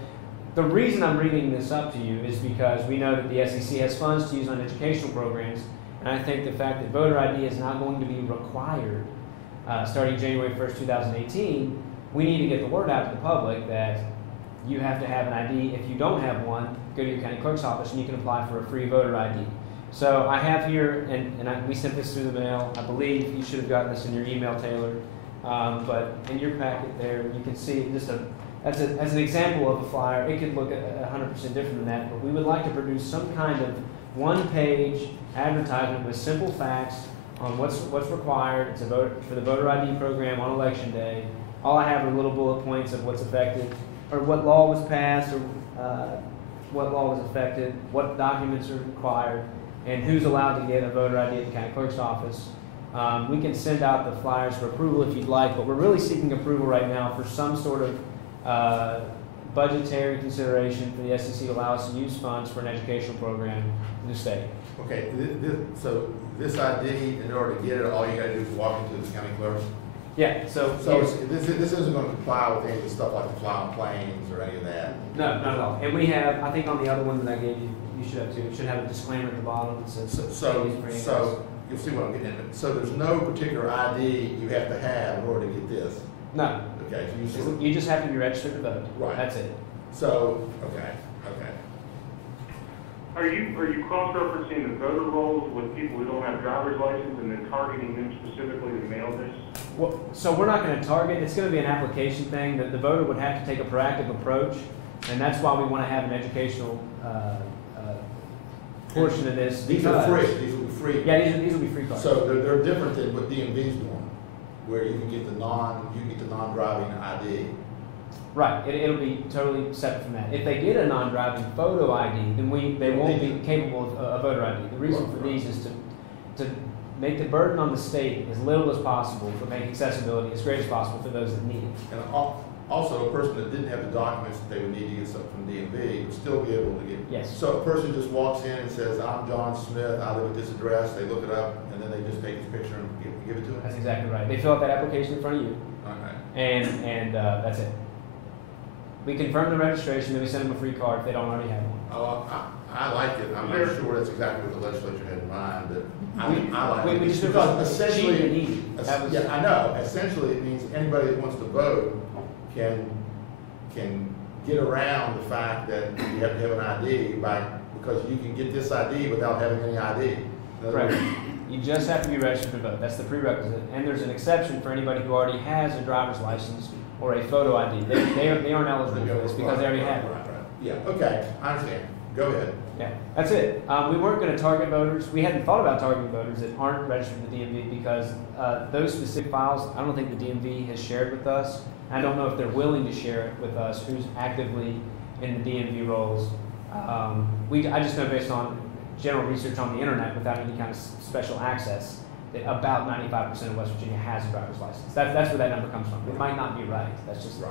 the reason I'm bringing this up to you is because we know that the SEC has funds to use on educational programs, and I think the fact that voter ID is now going to be required starting January 1st, 2018, we need to get the word out to the public that you have to have an ID. If you don't have one, go to your county clerk's office and you can apply for a free voter ID. So I have here, and we sent this through the mail. I believe you should have gotten this in your email, Taylor. But in your packet there, you can see just as an example of a flyer. It could look 100% different than that, but we would like to produce some kind of one-page advertisement with simple facts on what's required. It's for the voter ID program on election day. All I have are little bullet points of what's affected, or what law was passed, or what law was affected, what documents are required, and who's allowed to get a voter ID at the county clerk's office. We can send out the flyers for approval if you'd like, but we're really seeking approval right now for some sort of budgetary consideration for the SEC to allow us to use funds for an educational program in the state. Okay, so this ID, in order to get it, all you gotta do is walk into the county clerk? Yeah, so this isn't gonna comply with any of the stuff like the fly on planes or any of that? No, not at all. And we have, I think on the other one that I gave you, you should have too. It should have a disclaimer at the bottom that says. So you'll see what I'm getting at. So there's no particular ID you have to have in order to get this? No. Okay, so You just have to be registered to vote. Right. That's it. So, okay. Are you cross-referencing the voter rolls with people who don't have driver's license and then targeting them specifically to mail this? Well, so we're not going to target. It's going to be an application thing that the voter would have to take a proactive approach, and that's why we want to have an educational portion of this. These are free. These will be free. Yeah, these will be free cards. So they're different than what DMV's doing, where you can get the non-driving ID. Right. It'll be totally separate from that. If they get a non-driving photo ID, then they won't be capable of a voter ID. The reason for these is to make the burden on the state as little as possible, to make accessibility as great as possible for those that need it. And also, a person that didn't have the documents that they would need to get something from DMV would still be able to get. Yes. So a person just walks in and says, "I'm John Smith. I live at this address." They look it up, and then they just take his picture and give it to them. That's exactly right. They fill out that application in front of you, and that's it. We confirm the registration, then we send them a free card if they don't already have one. Oh, I like it. I'm not sure that's exactly what the legislature had in mind, but I like it. We just because essentially, cheap and easy. I know. Essentially, it means anybody that wants to vote can get around the fact that you have to have an ID because you can get this ID without having any ID. Right. You just have to be registered to vote. That's the prerequisite. And there's an exception for anybody who already has a driver's license or a photo ID. They aren't eligible for this because they already have it. Right. Yeah, okay, I understand. Go ahead. Yeah, that's it. We weren't going to target voters. We hadn't thought about targeting voters that aren't registered with the DMV because those specific files, I don't think the DMV has shared with us. I don't know if they're willing to share it with us, who's actively in the DMV rolls. I just know based on general research on the internet without any kind of special access that about 95% of West Virginia has a driver's license. That's where that number comes from. It might not be right. That's just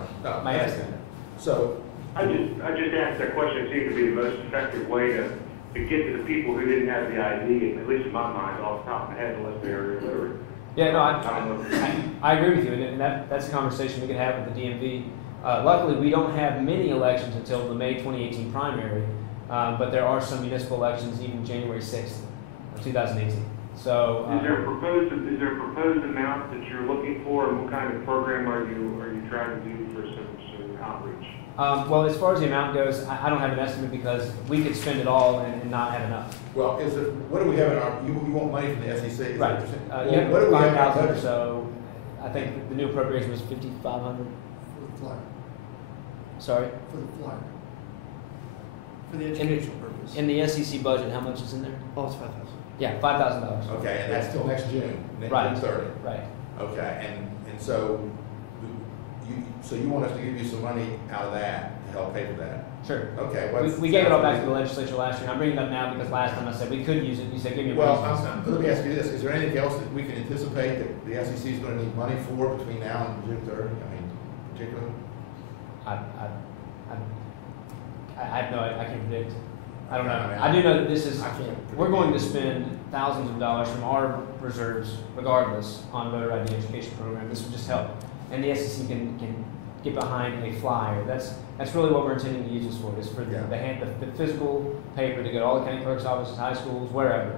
my estimate. So I just asked that question. It seemed to be the most effective way to get to the people who didn't have the ID, at least in my mind, off the top of my head, unless they're illiterate. Yeah, no, I agree with you, and that's a conversation we could have with the DMV. Luckily, we don't have many elections until the May 2018 primary, but there are some municipal elections even January 6th of 2018. So, is there a proposed amount that you're looking for, and what kind of program are you trying to do for some outreach? Well, as far as the amount goes, I don't have an estimate because we could spend it all and not have enough. Well, what do we have in our? You want money from the SEC? Right. What do we have in our 5,000 or budget? so. I think the new appropriation was 5,500. For the flyer. Sorry. For the flyer. For the educational purpose. In the SEC budget, how much is in there? Oh, it's 5,000. Yeah, $5,000. Okay, and that's till next June, Right. June 30. Right. Okay, and so so you want us to give you some money out of that to help pay for that? Sure. Okay. We gave it all back to the legislature last year. I'm bringing it up now because last time I said we could use it. You said give me a Well, reason. let me ask you this, is there anything else that we can anticipate that the SEC is gonna need money for between now and June 3rd? I mean, particularly? I have no, I can't predict. I don't know. I mean, I do know that this is, I can't predict we're going to either. spend thousands of dollars from our reserves regardless on voter ID education program. This would just help. And the SEC can get behind a flyer. That's really what we're intending to use this for, is for Yeah. the physical paper to go to all the county clerk's offices, high schools, wherever,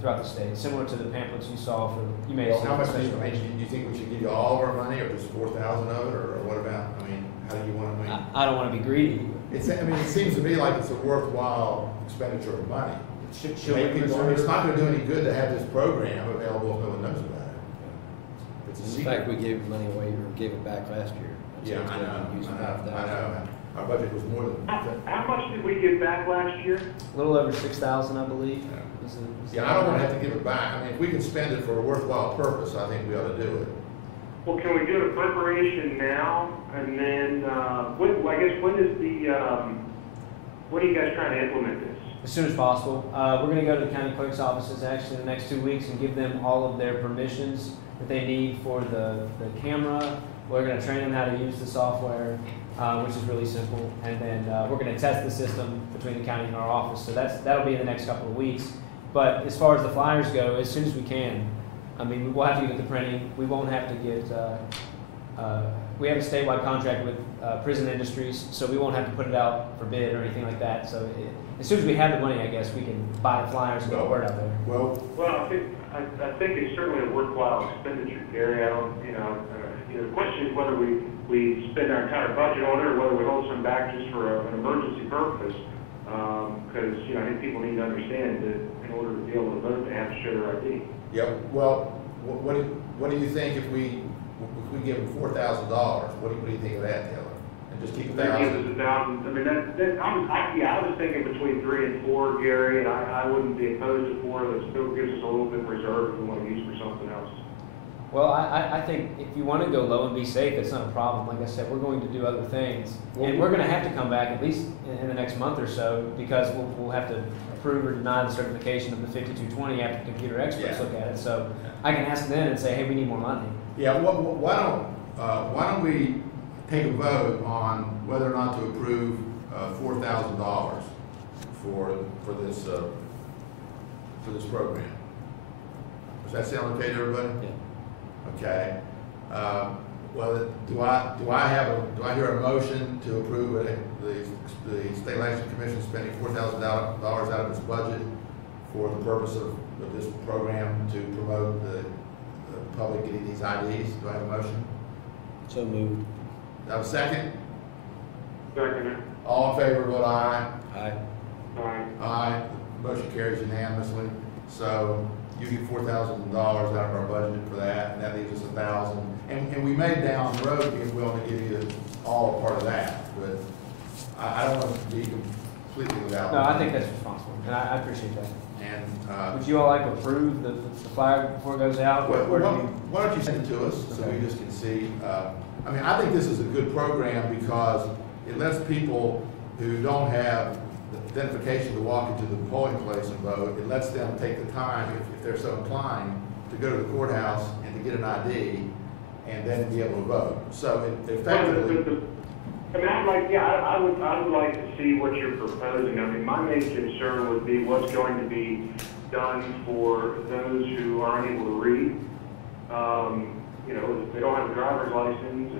throughout the state. Similar to the pamphlets you saw for, you may have Well, seen. how much the do you, special I mean, election. do you think we should give you all of our money, or just 4,000 of it, or what about, I mean, how do you want to, I don't want to be greedy. I mean, it seems to me like it's a worthwhile expenditure of money. Should Make we people- it's not gonna do any good to have this program available if no one knows about it. It's a In secret. fact, we gave money away or gave it back last year. Yeah, I know. Our budget was more than. How much did we get back last year? A little over 6,000, I believe. Yeah, I don't wanna have to give it back. I mean, if we can spend it for a worthwhile purpose, I think we ought to do it. Well, can we do an appropriation now, and then, when is when are you guys trying to implement this? As soon as possible. We're going to go to the county clerk's offices actually in the next 2 weeks and give them all of their permissions that they need for the camera. We're going to train them how to use the software, which is really simple. And then we're going to test the system between the county and our office. So that'll be in the next couple of weeks. But as far as the flyers go, as soon as we can. I mean, we'll have to get the printing. We won't have to get, we have a statewide contract with prison industries, so we won't have to put it out for bid or anything like that. So as soon as we have the money, I guess, we can buy the flyers and get the word out there. Well, I think it's certainly a worthwhile expenditure, Gary. I don't, the question is whether we spend our entire budget on it or whether we hold some back just for an emergency purpose. Because, I think people need to understand that in order to be able to vote, they have to show their ID. yeah, well, what do you think if we give them $4,000? What do you think of that, Taylor? And just keep That gives $1,000? us $1,000. I was thinking between 3 and 4, Gary, and I wouldn't be opposed to 4. That still gives us a little bit of reserve if we want to use for something else. Well, I think if you want to go low and be safe, it's not a problem. Like I said, we're going to do other things. And we're going to have to come back at least in the next month or so because we'll have to approve or deny the certification of the 5220 after computer experts look at it. So I can ask them and say, hey, we need more money. Yeah, why don't we take a vote on whether or not to approve $4,000 for this program? Does that sound okay to everybody? Yeah. Okay. Well, do I hear a motion to approve the State Election Commission spending $4,000 out of its budget for the purpose of this program to promote the public getting these IDs? Do I have a motion? So moved. Do I have a second? Second. All in favor, vote aye. Aye. Aye. Aye. Motion carries unanimously. So you get $4,000 out of our budget for that, and that leaves us $1,000. And we may down the road be willing to give you all a part of that, but I don't want to be completely without. No, I think that's responsible, and I appreciate that. And Would you all like to approve the flyer before it goes out? why don't you send it to us so we just can see? I mean, I think this is a good program because it lets people who don't have the identification to walk into the polling place and vote. It lets them take the time, if they're so inclined, to go to the courthouse and to get an ID and then be able to vote. So it effectively. I mean, I would like to see what you're proposing. I mean, my main concern would be what's going to be done for those who are unable to read. If they don't have a driver's license,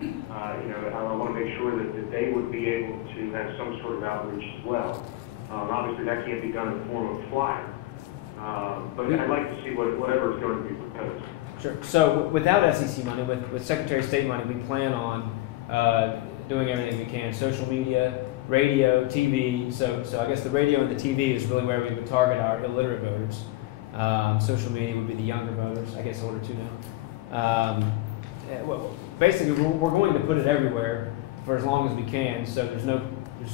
and I want to make sure that they would be able to have some sort of outreach as well. Obviously, that can't be done in the form of a flyer, but I'd like to see whatever is going to be proposed. Sure. So without SEC money, with Secretary of State money, we plan on doing everything we can. Social media, radio, TV. So I guess the radio and the TV is really where we would target our illiterate voters. Social media would be the younger voters, I guess older too now. Basically, we're going to put it everywhere for as long as we can. So there's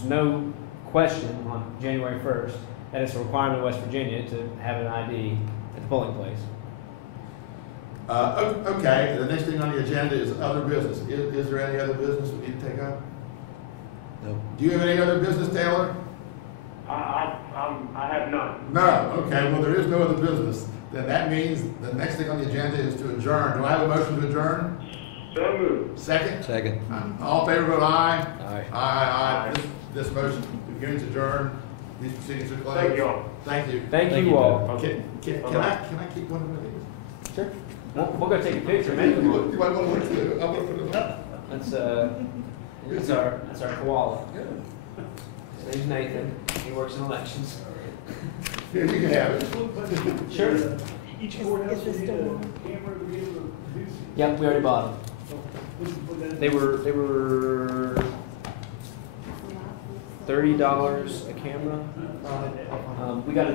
no question on January 1st that it's a requirement in West Virginia to have an ID at the polling place. Okay, the next thing on the agenda is other business. Is there any other business we need to take up? No. Do you have any other business, Taylor? I have none. No. Okay, well, there is no other business. Then that means the next thing on the agenda is to adjourn. Do I have a motion to adjourn? So moved. Second? Second. All in favor, vote aye. Aye. Aye. This motion, the hearing's adjourned. These proceedings are closed. Thank you all. Thank you. Thank Thank you you, all. Okay, can I keep one of these? Sure. We'll go take a picture, man. You might want to look through it. I'm gonna put it up. That's our koala. His name's Nathan. He works in elections. Here, you can have it. Sure. Each Is courthouse this will need still a on? camera to be able to do. Yep, we already bought them. So, we can put that in. They were $30 a camera. We got a